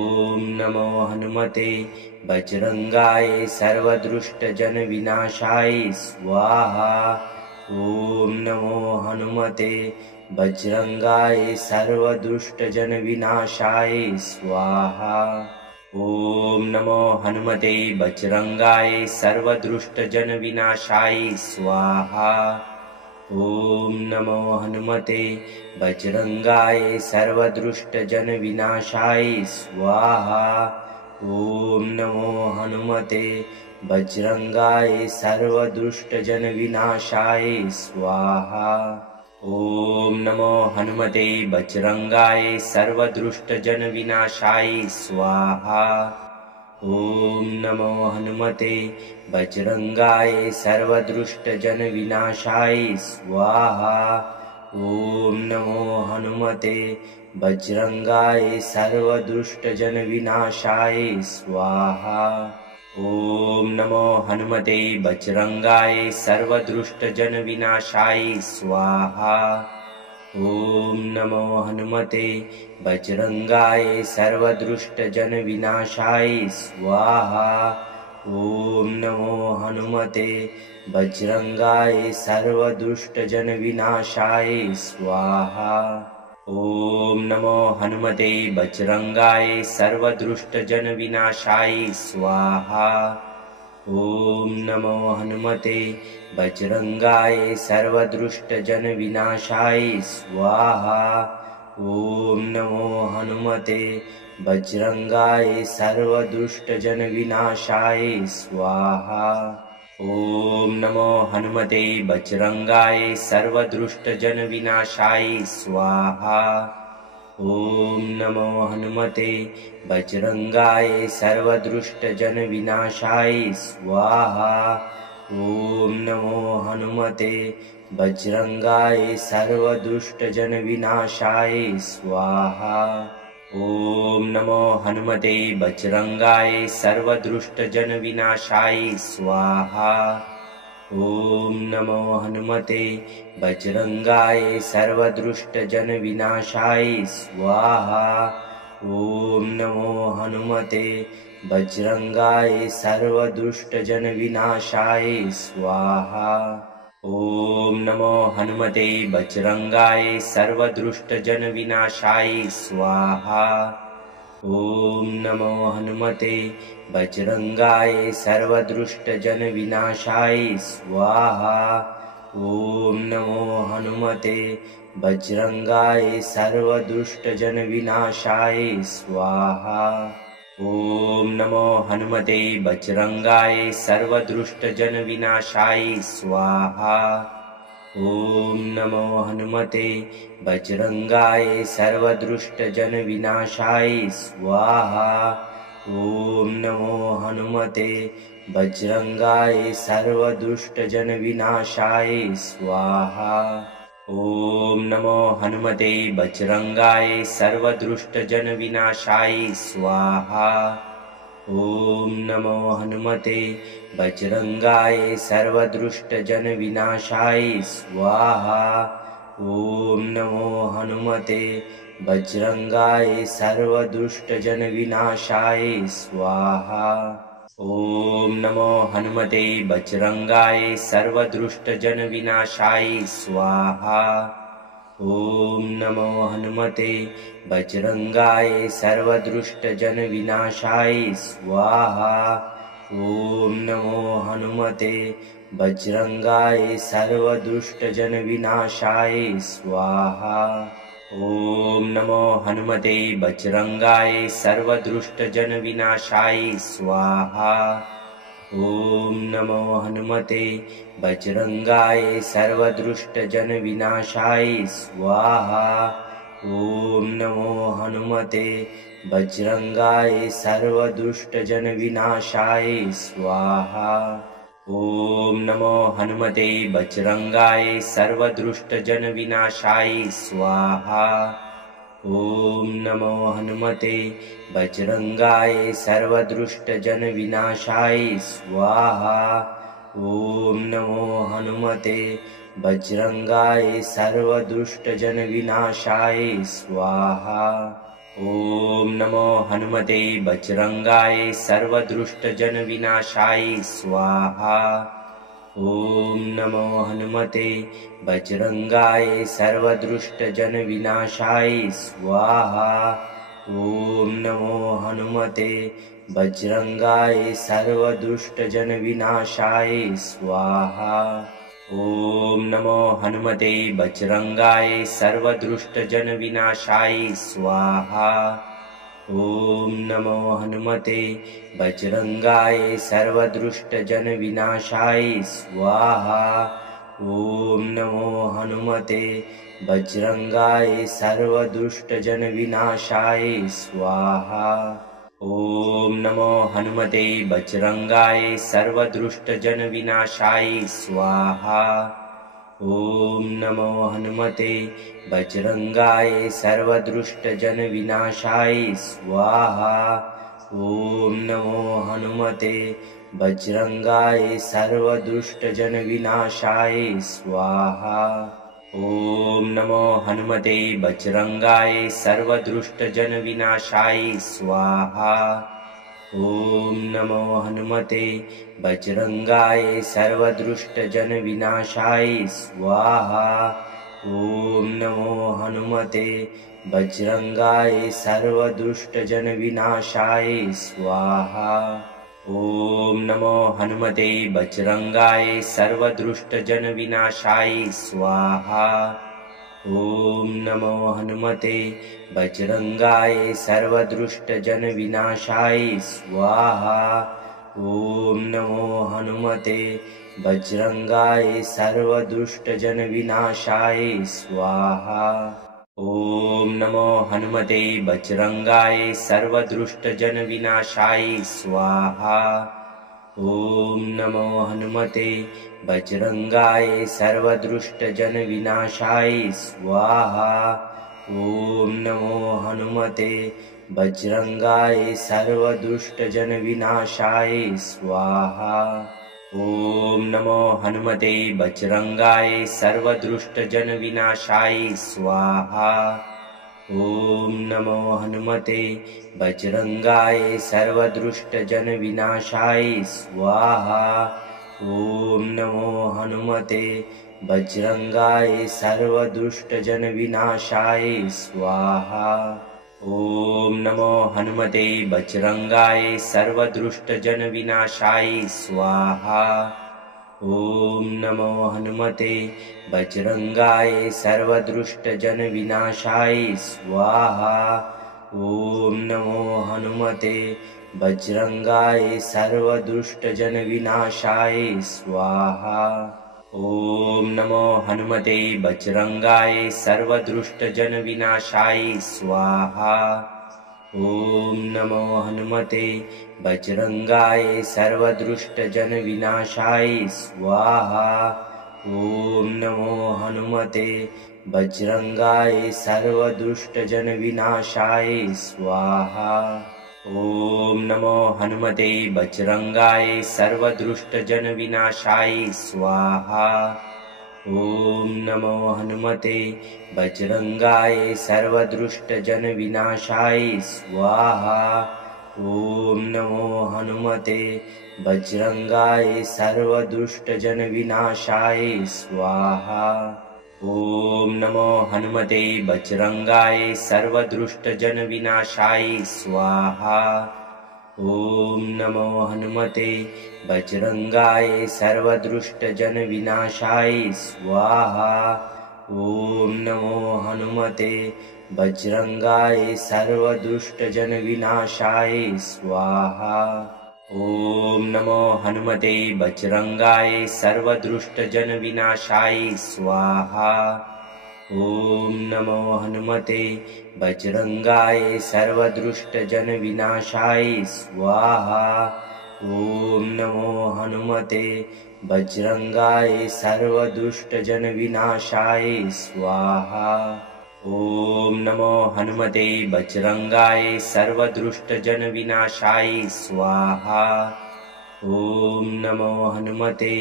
नमो हनुमते बजरंगाय सर्वदुष्टजनविनाशाय स्वाहा। ॐ नमो हनुमते बजरंगाय सर्वदुष्टजनविनाशाय स्वाहा। ॐ नमो हनुमते बजरंगाय सर्वदुष्टजनविनाशाय स्वाहा। ॐ नमो हनुमते बजरंगाय सर्वदुष्टजनविनाशाय स्वाहा। ॐ नमो हनुमते बजरंगाय सर्वदुष्टजनविनाशाय स्वाहा। ॐ नमो हनुमते बजरंगाय सर्वदुष्टजनविनाशाय स्वाहा। ॐ नमो हनुमते बजरंगाय सर्वदुष्टजनविनाशाय स्वाहा। ॐ नमो हनुमते बजरंगाय सर्वदुष्टजनविनाशाय स्वाहा। ॐ नमो हनुमते बजरंगाय सर्वदुष्टजनविनाशाय स्वाहा। ॐ नमो हनुमते बजरंगाय सर्वदुष्टजनविनाशाय स्वाहा। ॐ नमो हनुमते बजरंगाय सर्वदुष्टजनविनाशाय स्वाहा। ॐ नमो हनुमते बजरंगाय सर्वदुष्टजनविनाशाय स्वाहा। ॐ नमो हनुमते बजरंगाय सर्वदुष्टजनविनाशाय स्वाहा। ॐ नमो हनुमते बजरंगाय सर्वदुष्टजनविनाशाय स्वाहा। ॐ नमो हनुमते बजरंगाय सर्वदुष्टजन विनाशाय स्वाहा। ॐ नमो हनुमते बजरंगाय सर्वदुष्टजन विनाशाय स्वाहा। ॐ नमो हनुमते बजरंगाय सर्वदुष्टजन विनाशाय स्वाहा। ॐ नमो हनुमते बजरंगाय सर्वदुष्टजन विनाशाय स्वाहा। ॐ नमो हनुमते बजरंगाय सर्वदुष्टजन विनाशाय स्वाहा। ॐ नमो हनुमते बजरंगाय सर्वदुष्टजन विनाशाय स्वाहा। ॐ नमो हनुमते बजरंगाय सर्वदुष्टजन विनाशाय स्वाहा। ॐ नमो हनुमते बजरंगाय सर्वदुष्टजन विनाशाय स्वाहा। ॐ नमो हनुमते बजरंगाय सर्वदुष्टजन विनाशाय स्वाहा। ॐ नमो हनुमते बजरंगाय सर्वदुष्टजन विनाशाय स्वाहा। ॐ नमो हनुमते बजरंगाय सर्वदुष्टजन विनाशाय स्वाहा। ॐ नमो हनुमते बजरंगाय सर्वदुष्टजन विनाशाय स्वाहा। ॐ नमो हनुमते बजरंगाय सर्वदुष्टजन विनाशाय स्वाहा। ॐ नमो हनुमते बजरंगाय सर्वदुष्टजन विनाशाय स्वाहा। ॐ नमो हनुमते बजरंगाय सर्वदुष्टजन विनाशाय स्वाहा। ॐ नमो हनुमते बजरंगाय सर्वदुष्टजन विनाशाय स्वाहा। ॐ नमो हनुमते बजरंगाय सर्वदुष्टजन विनाशाय स्वाहा। ॐ नमो हनुमते बजरंगाय सर्वदुष्टजन विनाशाय स्वाहा। ॐ नमो हनुमते बजरंगाय सर्वदुष्टजन विनाशाय स्वाहा। ॐ नमो हनुमते बजरंगाय सर्वदुष्टजन विनाशाय स्वाहा। ॐ नमो हनुमते बजरंगाय सर्वदुष्टजन विनाशाय स्वाहा। ॐ नमो हनुमते बजरंगाय सर्वदुष्टजन विनाशाय स्वाहा। ॐ नमो हनुमते बजरंगाय सर्वदुष्टजन विनाशाय स्वाहा। ॐ नमो हनुमते बजरंगाय सर्वदुष्टजन विनाशाय स्वाहा। ॐ नमो हनुमते बजरंगाय सर्वदुष्टजन विनाशाय स्वाहा। ॐ नमो हनुमते बजरंगाय सर्वदुष्टजन विनाशाय स्वाहा। ॐ नमो हनुमते बजरंगाय सर्वदुष्टजन विनाशाय स्वाहा। ॐ नमो हनुमते बजरंगाय सर्वदुष्टजन विनाशाय स्वाहा। ॐ नमो हनुमते बजरंगाय सर्वदुष्टजन विनाशाय स्वाहा। ॐ नमो हनुमते बजरंगाय सर्वदुष्टजन विनाशाय स्वाहा। ॐ नमो हनुमते बजरंगाय सर्वदुष्टजन विनाशाय स्वाहा। ॐ नमो हनुमते बजरंगाय सर्वदुष्टजन विनाशाय स्वाहा। ॐ नमो हनुमते बजरंगाय सर्वदुष्टजन विनाशाय स्वाहा। ॐ नमो हनुमते बजरंगाय सर्वदुष्टजन विनाशाय स्वाहा। ॐ नमो हनुमते बजरंगाय सर्वदुष्टजन विनाशाय स्वाहा। ॐ नमो हनुमते बजरंगाय सर्वदुष्टजन विनाशाय स्वाहा। ॐ नमो हनुमते बजरंगाय सर्वदुष्टजन विनाशाय स्वाहा। ॐ नमो हनुमते बजरंगाय सर्वदुष्टजन विनाशाय स्वाहा। ॐ नमो हनुमते वज्रंगाय सर्वदुष्टजनविनाशाय स्वाहा। ॐ नमो हनुमते वज्रंगाय सर्वदुष्टजनविनाशाय स्वाहा। ॐ नमो हनुमते वज्रंगाय सर्वदुष्टजनविनाशाय स्वाहा। ॐ नमो हनुमते वज्रंगाय सर्वदुष्टजनविनाशाय स्वाहा। ॐ नमो हनुमते वज्रंगाय सर्वदुष्टजनविनाशाय स्वाहा। ॐ नमो हनुमते वज्रंगाय सर्वदुष्टजनविनाशाय स्वाहा। ॐ नमो हनुमते वज्रंगाय सर्वदुष्टजनविनाशाय स्वाहा। ॐ नमो हनुमते वज्रंगाय सर्वदुष्टजनविनाशाय स्वाहा। ॐ नमो हनुमते वज्रंगाय सर्वदुष्टजनविनाशाय स्वाहा। ॐ नमो हनुमते वज्रंगाय सर्वदुष्टजनविनाशाय स्वाहा। ॐ नमो हनुमते वज्रंगाय सर्वदुष्टजनविनाशाय स्वाहा। ॐ नमो हनुमते वज्रंगाय सर्वदुष्टजनविनाशाय स्वाहा। ॐ नमो हनुमते वज्रंगाय सर्वदुष्टजनविनाशाय स्वाहा। ॐ नमो हनुमते वज्रंगाय सर्वदुष्टजनविनाशाय स्वाहा। ॐ नमो हनुमते वज्रंगाय सर्वदुष्टजनविनाशाय स्वाहा। ॐ नमो हनुमते वज्रंगाय सर्वदुष्टजनविनाशाय स्वाहा। ॐ नमो हनुमते वज्रंगाय सर्वदुष्टजनविनाशाय स्वाहा। ॐ नमो हनुमते वज्रंगाय सर्वदुष्टजनविनाशाय स्वाहा। ॐ नमो हनुमते वज्रंगाय सर्वदुष्टजनविनाशाय स्वाहा। ॐ नमो हनुमते वज्रंगाय सर्वदुष्टजनविनाशाय स्वाहा। ॐ नमो हनुमते वज्रंगाय सर्वदुष्टजनविनाशाय स्वाहा। ॐ नमो हनुमते वज्रंगाय सर्वदुष्टजनविनाशाय स्वाहा। ॐ नमो हनुमते वज्रंगाय सर्वदुष्टजनविनाशाय स्वाहा। ॐ नमो हनुमते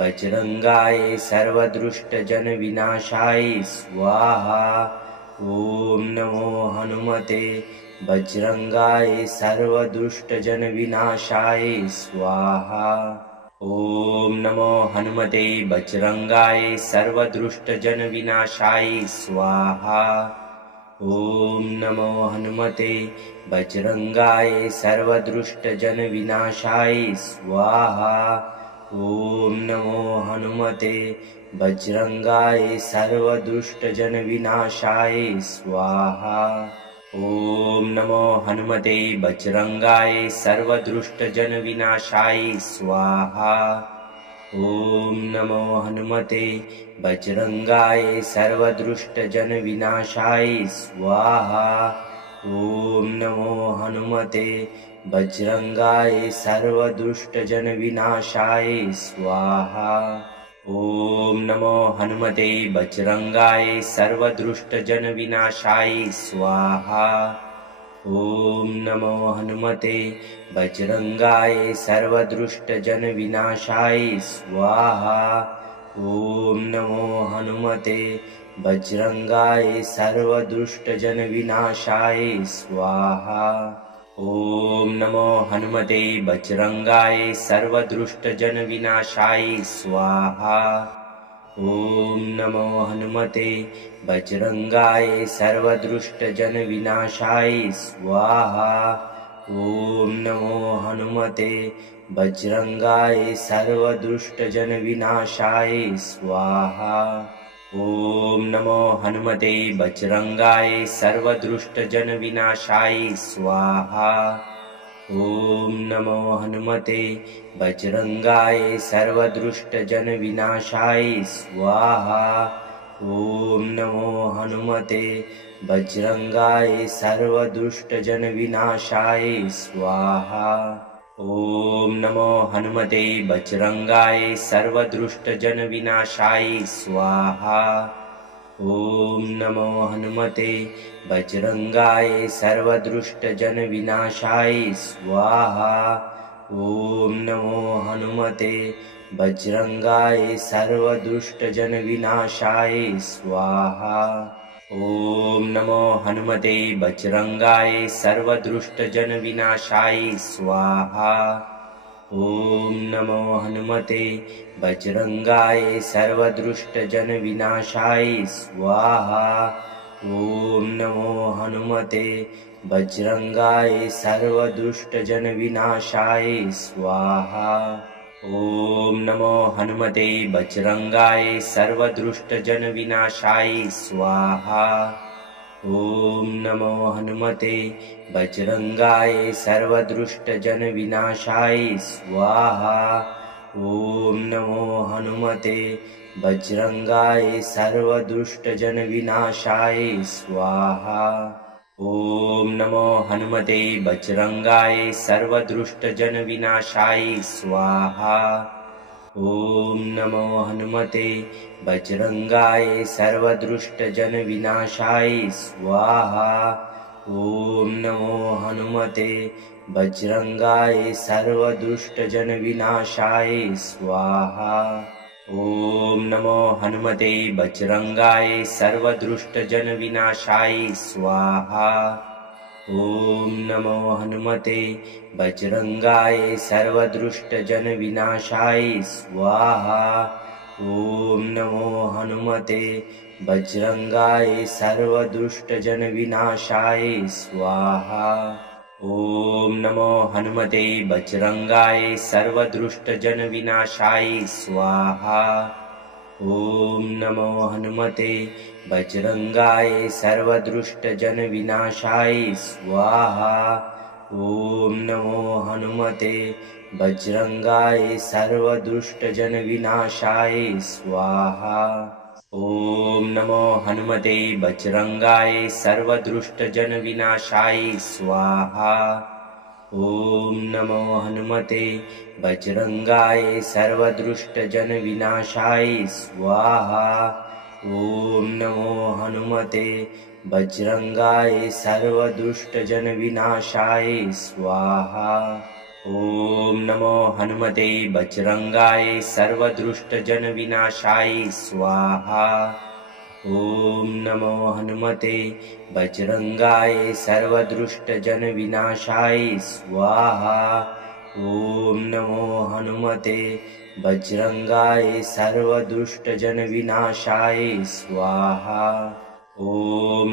वज्रंगाय सर्वदुष्टजनविनाशाय स्वाहा। ॐ नमो हनुमते वज्रंगाय सर्वदुष्टजनविनाशाय स्वाहा। ॐ नमो हनुमते वज्रंगाय सर्वदुष्टजनविनाशाय स्वाहा। ॐ नमो हनुमते वज्रंगाय सर्वदुष्टजनविनाशाय स्वाहा। ॐ नमो हनुमते वज्रंगाय सर्वदुष्टजनविनाशाय स्वाहा। ॐ नमो हनुमते वज्रंगाय सर्वदुष्टजनविनाशाय स्वाहा। ॐ नमो हनुमते वज्रंगाय सर्वदुष्टजनविनाशाय स्वाहा। ॐ नमो हनुमते वज्रंगाय सर्वदुष्टजनविनाशाय स्वाहा। ॐ नमो हनुमते वज्रंगाय सर्वदुष्टजनविनाशाय स्वाहा। ॐ नमो हनुमते वज्रंगाय सर्वदुष्टजनविनाशाय स्वाहा। ॐ नमो हनुमते वज्रंगाय सर्वदुष्टजनविनाशाय स्वाहा। ॐ नमो हनुमते वज्रंगाय सर्वदुष्टजनविनाशाय स्वाहा। ॐ नमो हनुमते वज्रंगाय सर्वदुष्टजनविनाशाय स्वाहा। ॐ नमो हनुमते वज्रंगाय सर्वदुष्टजनविनाशाय स्वाहा। ॐ नमो हनुमते वज्रंगाय सर्वदुष्टजनविनाशाय स्वाहा। ॐ नमो हनुमते बजरंगाय सर्वदुष्टजनविनाशाय स्वाहा। ॐ नमो हनुमते बजरंगाय सर्वदुष्टजनविनाशाय स्वाहा। ॐ नमो हनुमते बजरंगाय सर्वदुष्टजनविनाशाय स्वाहा। ॐ नमो हनुमते बजरंगाय सर्वदुष्टजनविनाशाय स्वाहा। ॐ नमो हनुमते बजरंगाय सर्वदुष्टजनविनाशाय स्वाहा। ॐ नमो हनुमते बजरंगाय सर्वदुष्टजनविनाशाय स्वाहा। ॐ नमो हनुमते बजरंगाय सर्वदुष्टजनविनाशाय स्वाहा। ॐ नमो हनुमते बजरंगाय सर्वदुष्टजनविनाशाय स्वाहा। ॐ नमो हनुमते बजरंगाय सर्वदुष्टजनविनाशाय स्वाहा। ॐ नमो हनुमते बजरंगाय सर्वदुष्टजनविनाशाय स्वाहा। ॐ नमो हनुमते बजरंगाय सर्वदुष्टजनविनाशाय स्वाहा। ॐ नमो हनुमते बजरंगाय सर्वदुष्टजनविनाशाय स्वाहा। ॐ नमो हनुमते बजरंगाय सर्वदुष्टजनविनाशाय स्वाहा। ॐ नमो हनुमते बजरंगाय सर्वदुष्टजनविनाशाय स्वाहा। ॐ नमो हनुमते बजरंगाय सर्वदुष्टजनविनाशाय स्वाहा। ॐ नमो हनुमते बजरंगाय सर्वदुष्टजनविनाशाय स्वाहा। ॐ नमो हनुमते बजरंगाय सर्वदुष्टजनविनाशाय स्वाहा। ॐ नमो हनुमते बजरंगाय सर्वदुष्टजनविनाशाय स्वाहा। ॐ नमो हनुमते बजरंगाय सर्वदुष्टजनविनाशाय स्वाहा। ॐ नमो हनुमते बजरंगाय सर्वदुष्टजनविनाशाय स्वाहा। ॐ नमो हनुमते बजरंगाय सर्वदुष्टजनविनाशाय स्वाहा। ॐ नमो हनुमते बजरंगाय सर्वदुष्टजनविनाशाय स्वाहा। ॐ नमो हनुमते बजरंगाय सर्वदुष्टजनविनाशाय स्वाहा। ॐ नमो हनुमते बजरंगाय सर्वदुष्टजनविनाशाय स्वाहा। ॐ नमो हनुमते बजरंगाय सर्वदुष्टजनविनाशाय स्वाहा। ॐ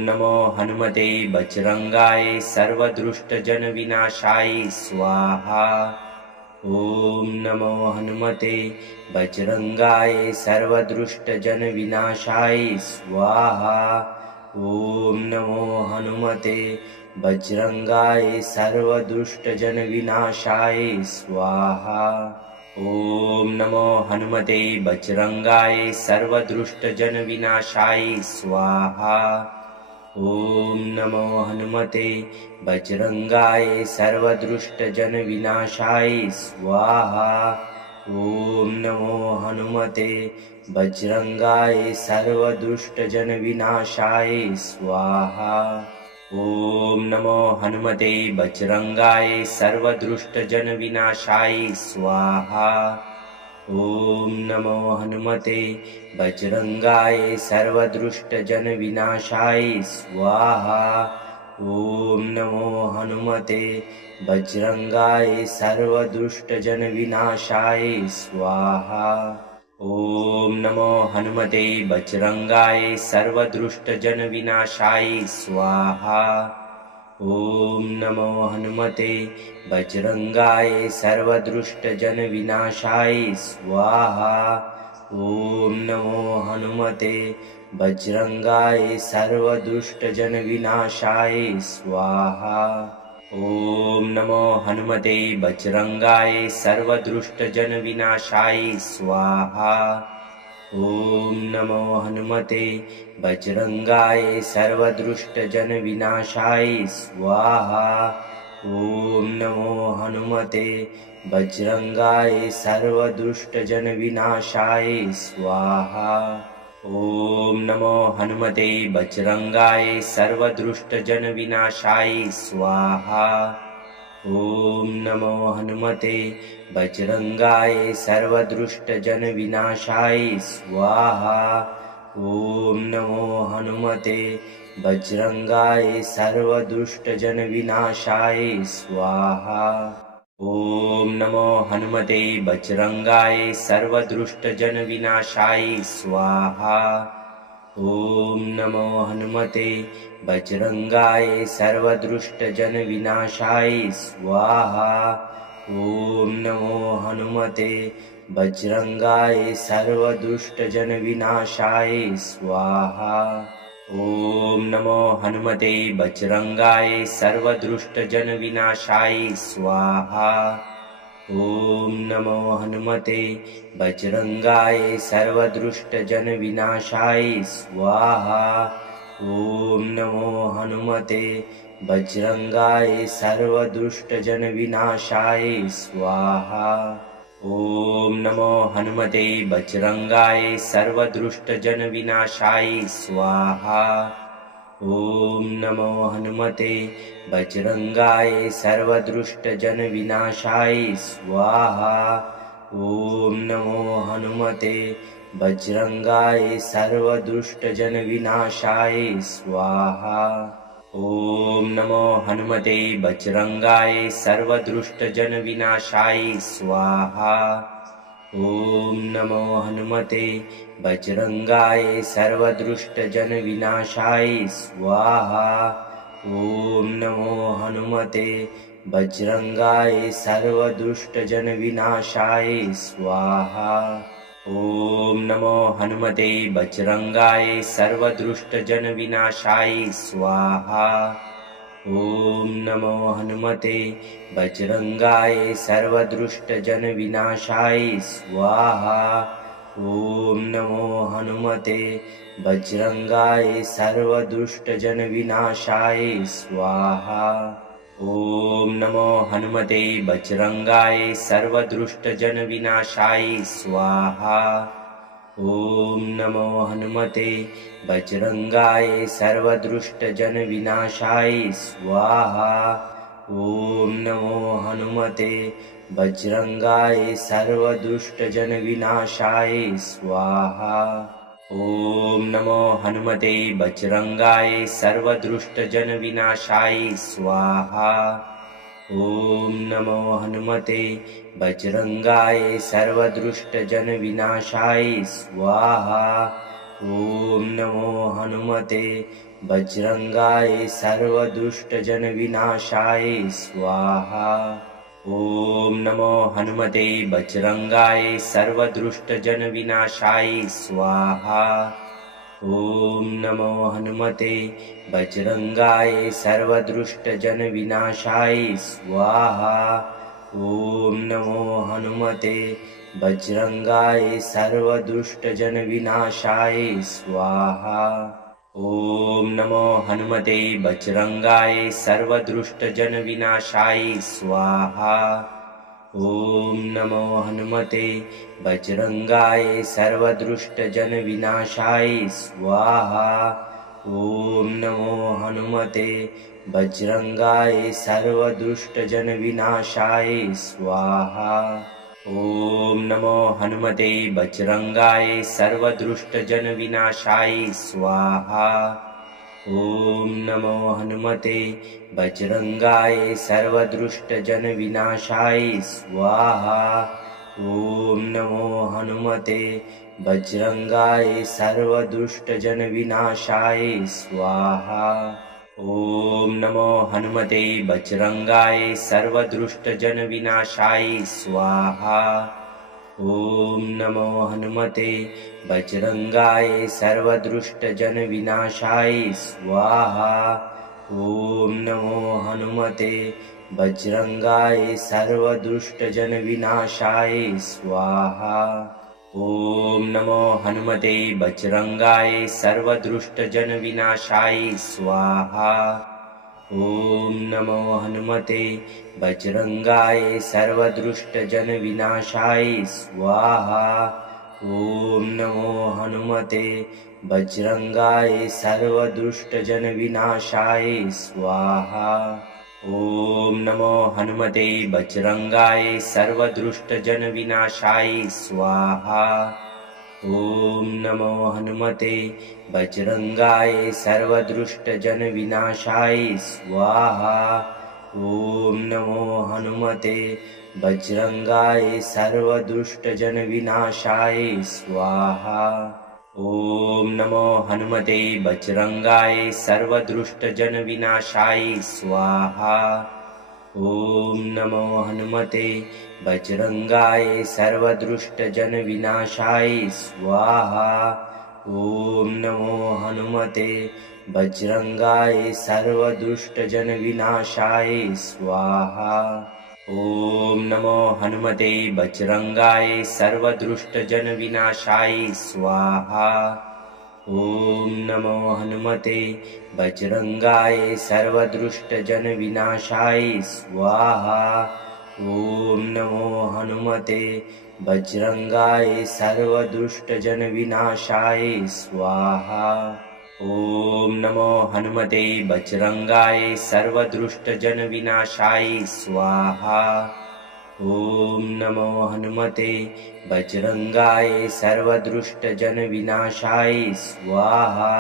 नमो हनुमते बजरंगाय सर्वदुष्टजनविनाशाय स्वाहा। ॐ नमो हनुमते बजरंगाय सर्वदुष्टजनविनाशाय स्वाहा। ॐ नमो हनुमते बजरंगाय सर्वदुष्टजनविनाशाय स्वाहा। ॐ नमो हनुमते बजरंगाय सर्वदुष्टजनविनाशाय स्वाहा। ॐ नमो हनुमते बजरंगाय सर्वदुष्टजनविनाशाय स्वाहा। ॐ नमो हनुमते बजरंगाय सर्वदुष्टजनविनाशाय स्वाहा। ॐ नमो हनुमते बजरंगाय सर्वदुष्टजनविनाशाय स्वाहा। ॐ नमो हनुमते बजरंगाय सर्वदुष्टजनविनाशाय स्वाहा। ॐ नमो हनुमते बजरंगाय सर्वदुष्टजनविनाशाय स्वाहा। ॐ नमो हनुमते बजरंगाय सर्वदुष्टजनविनाशाय स्वाहा। ॐ नमो हनुमते बजरंगाय सर्वदुष्टजनविनाशाय स्वाहा। ॐ नमो हनुमते बजरंगाय सर्वदुष्टजनविनाशाय स्वाहा। ॐ नमो हनुमते बजरंगाय सर्वदुष्टजनविनाशाय स्वाहा। ॐ नमो हनुमते बजरंगाय सर्वदुष्टजन विनाशाय स्वाहा। ॐ नमो हनुमते बजरंगाय सर्वदुष्टजन विनाशाय स्वाहा। ॐ नमो हनुमते बजरंगाय सर्वदुष्टजन विनाशाय स्वाहा। ॐ नमो हनुमते बजरंगाय सर्वदुष्टजन विनाशाय स्वाहा। ॐ नमो हनुमते बजरंगाय सर्वदुष्टजन विनाशाय स्वाहा। ॐ नमो हनुमते बजरंगाय सर्वदुष्टजन विनाशाय स्वाहा। ॐ नमो हनुमते बजरंगाय सर्वदुष्टजन विनाशाय स्वाहा। ॐ नमो हनुमते बजरंगाय सर्वदुष्टजन विनाशाय स्वाहा। ॐ नमो हनुमते बजरंगाय सर्वदुष्टजन विनाशाय स्वाहा। ॐ नमो हनुमते बजरंगाय सर्वदुष्टजन विनाशाय स्वाहा। ॐ नमो हनुमते बजरंगाय सर्वदुष्टजन विनाशाय स्वाहा। ॐ नमो हनुमते बजरंगाय सर्वदुष्टजन विनाशाय स्वाहा। ॐ नमो हनुमते बजरंगाय सर्वदुष्टजन विनाशाय स्वाहा। ॐ नमो हनुमते बजरंगाय सर्वदुष्टजन विनाशाय स्वाहा। ॐ नमो हनुमते बजरंगाय सर्वदुष्टजन विनाशाय स्वाहा। ॐ नमो हनुमते बजरंगाय सर्वदुष्टजन विनाशाय स्वाहा। ॐ नमो हनुमते बजरंगाय सर्वदुष्टजन विनाशाय स्वाहा। ॐ नमो हनुमते बजरंगाय सर्वदुष्टजन विनाशाय स्वाहा। ॐ नमो हनुमते बजरंगाय सर्वदुष्टजन विनाशाय स्वाहा। ॐ नमो हनुमते बजरंगाय सर्वदुष्टजन विनाशाय स्वाहा। ॐ नमो हनुमते बजरंगाय सर्वदुष्टजन विनाशाय स्वाहा। ॐ नमो हनुमते बजरंगाय सर्वदुष्टजन विनाशाय स्वाहा। ॐ नमो हनुमते बजरंगाय सर्वदुष्टजन विनाशाय स्वाहा। ॐ नमो हनुमते बजरंगाय सर्वदुष्टजन विनाशाय स्वाहा। ॐ नमो हनुमते बजरंगाय सर्वदुष्टजन विनाशाय स्वाहा। ॐ नमो हनुमते बजरंगाय सर्वदुष्टजन विनाशाय स्वाहा। ॐ नमो हनुमते बजरंगाय सर्वदुष्टजन विनाशाय स्वाहा। ॐ नमो हनुमते बजरंगाय सर्वदुष्टजन विनाशाय स्वाहा। ॐ नमो हनुमते बजरंगाय सर्वदुष्टजन विनाशाय स्वाहा। ॐ नमो हनुमते बजरंगाय सर्वदुष्टजन विनाशाय स्वाहा। ॐ नमो हनुमते बजरंगाय सर्वदुष्टजन विनाशाय स्वाहा। ॐ नमो हनुमते बजरंगाय सर्वदुष्टजन विनाशाय स्वाहा। ॐ नमो हनुमते बजरंगाय सर्वदुष्टजन विनाशाय स्वाहा। ॐ नमो हनुमते बजरंगाय सर्वदुष्टजन विनाशाय स्वाहा। ॐ नमो हनुमते बजरंगाय सर्वदुष्टजन विनाशाय स्वाहा। ॐ नमो हनुमते बजरंगाय सर्वदुष्टजन विनाशाय स्वाहा। ॐ नमो हनुमते बजरंगाय सर्वदुष्टजन विनाशाय स्वाहा। ॐ नमो हनुमते बजरंगाय सर्वदुष्टजन विनाशाय स्वाहा। ॐ नमो हनुमते वज्रंगाय सर्वदुष्टजन विनाशाय स्वाहा। ॐ नमो हनुमते वज्रंगाय सर्वदुष्टजन विनाशाय स्वाहा। ॐ नमो हनुमते वज्रंगाय सर्वदुष्टजन विनाशाय स्वाहा। ॐ नमो हनुमते वज्रंगाय सर्वदुष्टजन विनाशाय स्वाहा। ॐ नमो हनुमते वज्रंगाय सर्वदुष्टजन विनाशाय स्वाहा। ॐ नमो हनुमते वज्रंगाय सर्वदुष्टजन विनाशाय स्वाहा। ॐ नमो हनुमते वज्रंगाय सर्वदुष्टजन विनाशाय स्वाहा। ॐ नमो हनुमते वज्रंगाय सर्वदुष्टजन विनाशाय स्वाहा। ॐ नमो हनुमते वज्रंगाय सर्वदुष्टजन विनाशाय स्वाहा। ॐ नमो हनुमते वज्रंगाय सर्वदुष्टजन विनाशाय स्वाहा। ॐ नमो हनुमते वज्रंगाय सर्वदुष्टजन विनाशाय स्वाहा। ॐ नमो हनुमते वज्रंगाय सर्वदुष्टजन विनाशाय स्वाहा। ॐ नमो हनुमते वज्रंगाय सर्वदुष्टजन विनाशाय स्वाहा। ॐ नमो हनुमते वज्रंगाय सर्वदुष्टजन विनाशाय स्वाहा। ॐ नमो हनुमते वज्रंगाय सर्वदुष्टजन विनाशाय स्वाहा।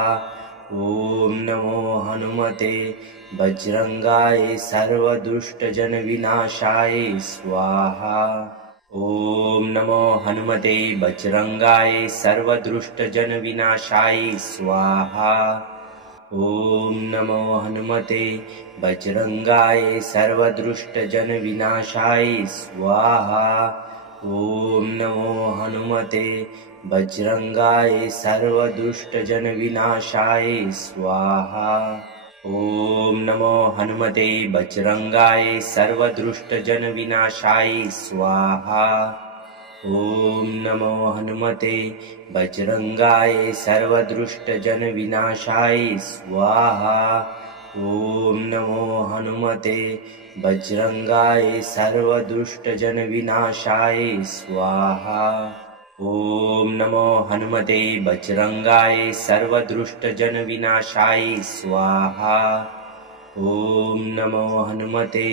ॐ नमो हनुमते वज्रंगाय सर्वदुष्टजन विनाशाय स्वाहा। ॐ नमो हनुमते वज्रंगाय सर्वदुष्टजन विनाशाय स्वाहा। ॐ नमो हनुमते वज्रंगाय सर्वदुष्टजन विनाशाय स्वाहा। ॐ नमो हनुमते वज्रंगाय सर्वदुष्टजन विनाशाय स्वाहा। ॐ नमो हनुमते वज्रंगाय सर्वदुष्टजन विनाशाय स्वाहा। ॐ नमो हनुमते वज्रंगाय सर्वदुष्टजन विनाशाय स्वाहा। ॐ नमो हनुमते वज्रंगाय सर्वदुष्टजन विनाशाय स्वाहा। ॐ नमो हनुमते वज्रंगाय सर्वदुष्टजन विनाशाय स्वाहा। ॐ नमो हनुमते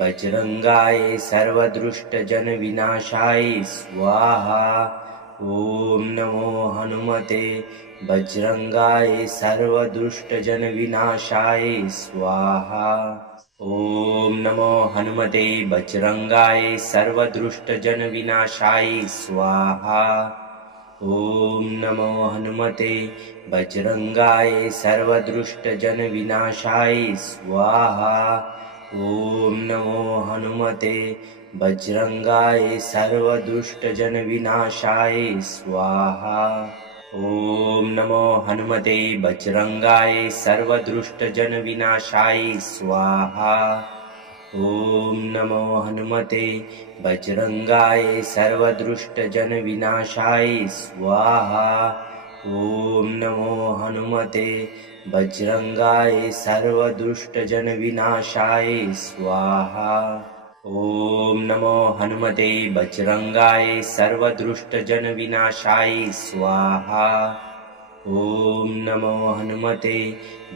वज्रंगाय सर्वदुष्टजन विनाशाय स्वाहा। ॐ नमो हनुमते वज्रंगाय सर्वदुष्टजन विनाशाय स्वाहा। ॐ नमो हनुमते वज्रंगाय सर्वदुष्टजन विनाशाय स्वाहा। ॐ नमो हनुमते वज्रंगाय सर्वदुष्टजन विनाशाय स्वाहा। ॐ नमो हनुमते वज्रंगाय सर्वदुष्टजन विनाशाय स्वाहा। ॐ नमो हनुमते वज्रंगाय सर्वदुष्टजन विनाशाय स्वाहा। ॐ नमो हनुमते वज्रंगाय सर्वदुष्टजन विनाशाय स्वाहा। ॐ नमो हनुमते वज्रंगाय सर्वदुष्टजन विनाशाय स्वाहा। ॐ नमो हनुमते वज्रंगाय सर्वदुष्टजन विनाशाय स्वाहा। ॐ नमो हनुमते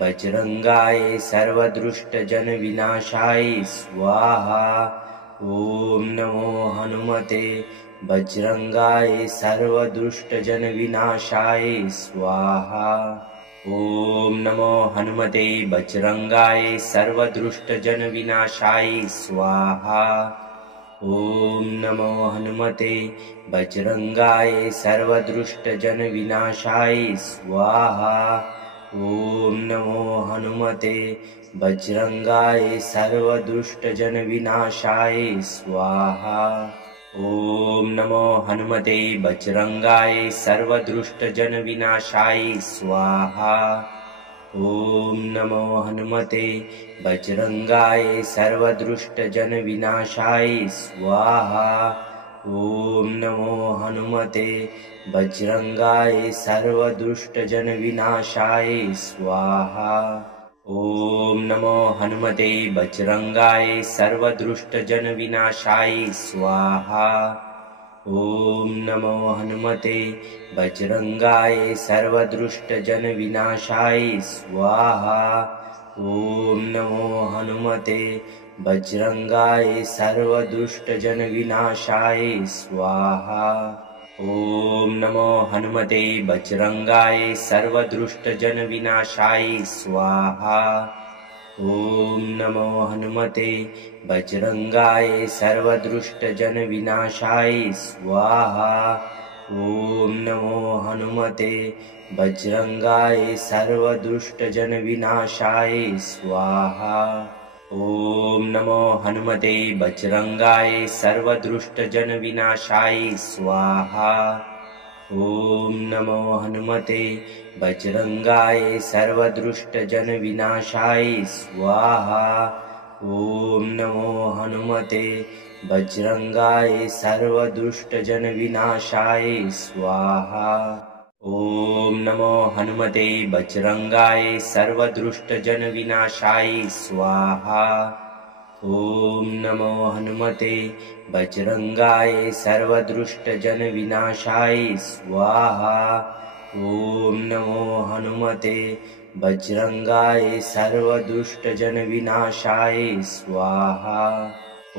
वज्रंगाय सर्वदुष्टजन विनाशाय स्वाहा। ॐ नमो हनुमते वज्रंगाय सर्वदुष्टजन विनाशाय स्वाहा। ॐ नमो हनुमते वज्रंगाय सर्वदुष्टजन विनाशाय स्वाहा। ॐ नमो हनुमते वज्रंगाय सर्वदुष्टजन विनाशाय स्वाहा। ॐ नमो हनुमते वज्रंगाय सर्वदुष्टजन विनाशाय स्वाहा। ॐ नमो हनुमते वज्रंगाय सर्वदुष्टजन विनाशाय स्वाहा। ॐ नमो हनुमते बजरंगाय सर्वदुष्टजनविनाशाय स्वाहा। ॐ नमो हनुमते बजरंगाय सर्वदुष्टजनविनाशाय स्वाहा। ॐ नमो हनुमते बजरंगाय सर्वदुष्टजनविनाशाय स्वाहा। ॐ नमो हनुमते बजरंगाय सर्वदुष्टजनविनाशाय स्वाहा। ॐ नमो हनुमते बजरंगाय सर्वदुष्टजनविनाशाय स्वाहा। ॐ नमो हनुमते बजरंगाय सर्वदुष्टजनविनाशाय स्वाहा। ॐ नमो हनुमते बजरंगाय सर्वदुष्टजनविनाशाय स्वाहा। ॐ नमो हनुमते बजरंगाय सर्वदुष्टजनविनाशाय स्वाहा। ॐ नमो हनुमते बजरंगाय सर्वदुष्टजनविनाशाय स्वाहा। ॐ नमो हनुमते बजरंगाय सर्वदुष्टजनविनाशाय स्वाहा। ॐ नमो हनुमते बजरंगाय सर्वदुष्टजनविनाशाय स्वाहा। ॐ नमो हनुमते बजरंगाय सर्वदुष्टजनविनाशाय स्वाहा। ॐ नमो हनुमते बजरंगाय सर्वदुष्टजनविनाशाय स्वाहा। ॐ नमो हनुमते बजरंगाय सर्वदुष्टजनविनाशाय स्वाहा। ॐ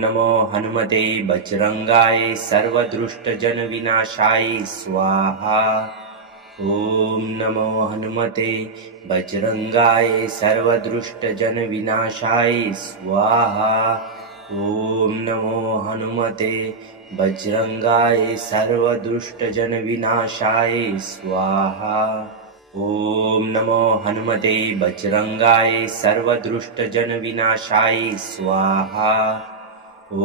नमो हनुमते बजरंगाय सर्वदुष्टजनविनाशाय स्वाहा। ॐ नमो हनुमते बजरंगाय सर्वदुष्टजनविनाशाय स्वाहा। ॐ नमो हनुमते बजरंगाय सर्वदुष्टजनविनाशाय स्वाहा। ॐ नमो हनुमते बजरंगाय सर्वदुष्टजनविनाशाय स्वाहा। ॐ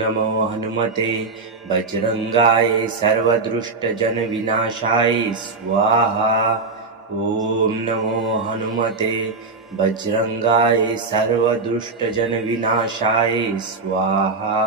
नमो हनुमते बजरंगाय सर्वदुष्टजनविनाशाय स्वाहा। ॐ नमो हनुमते बजरंगाय सर्वदुष्टजनविनाशाय स्वाहा।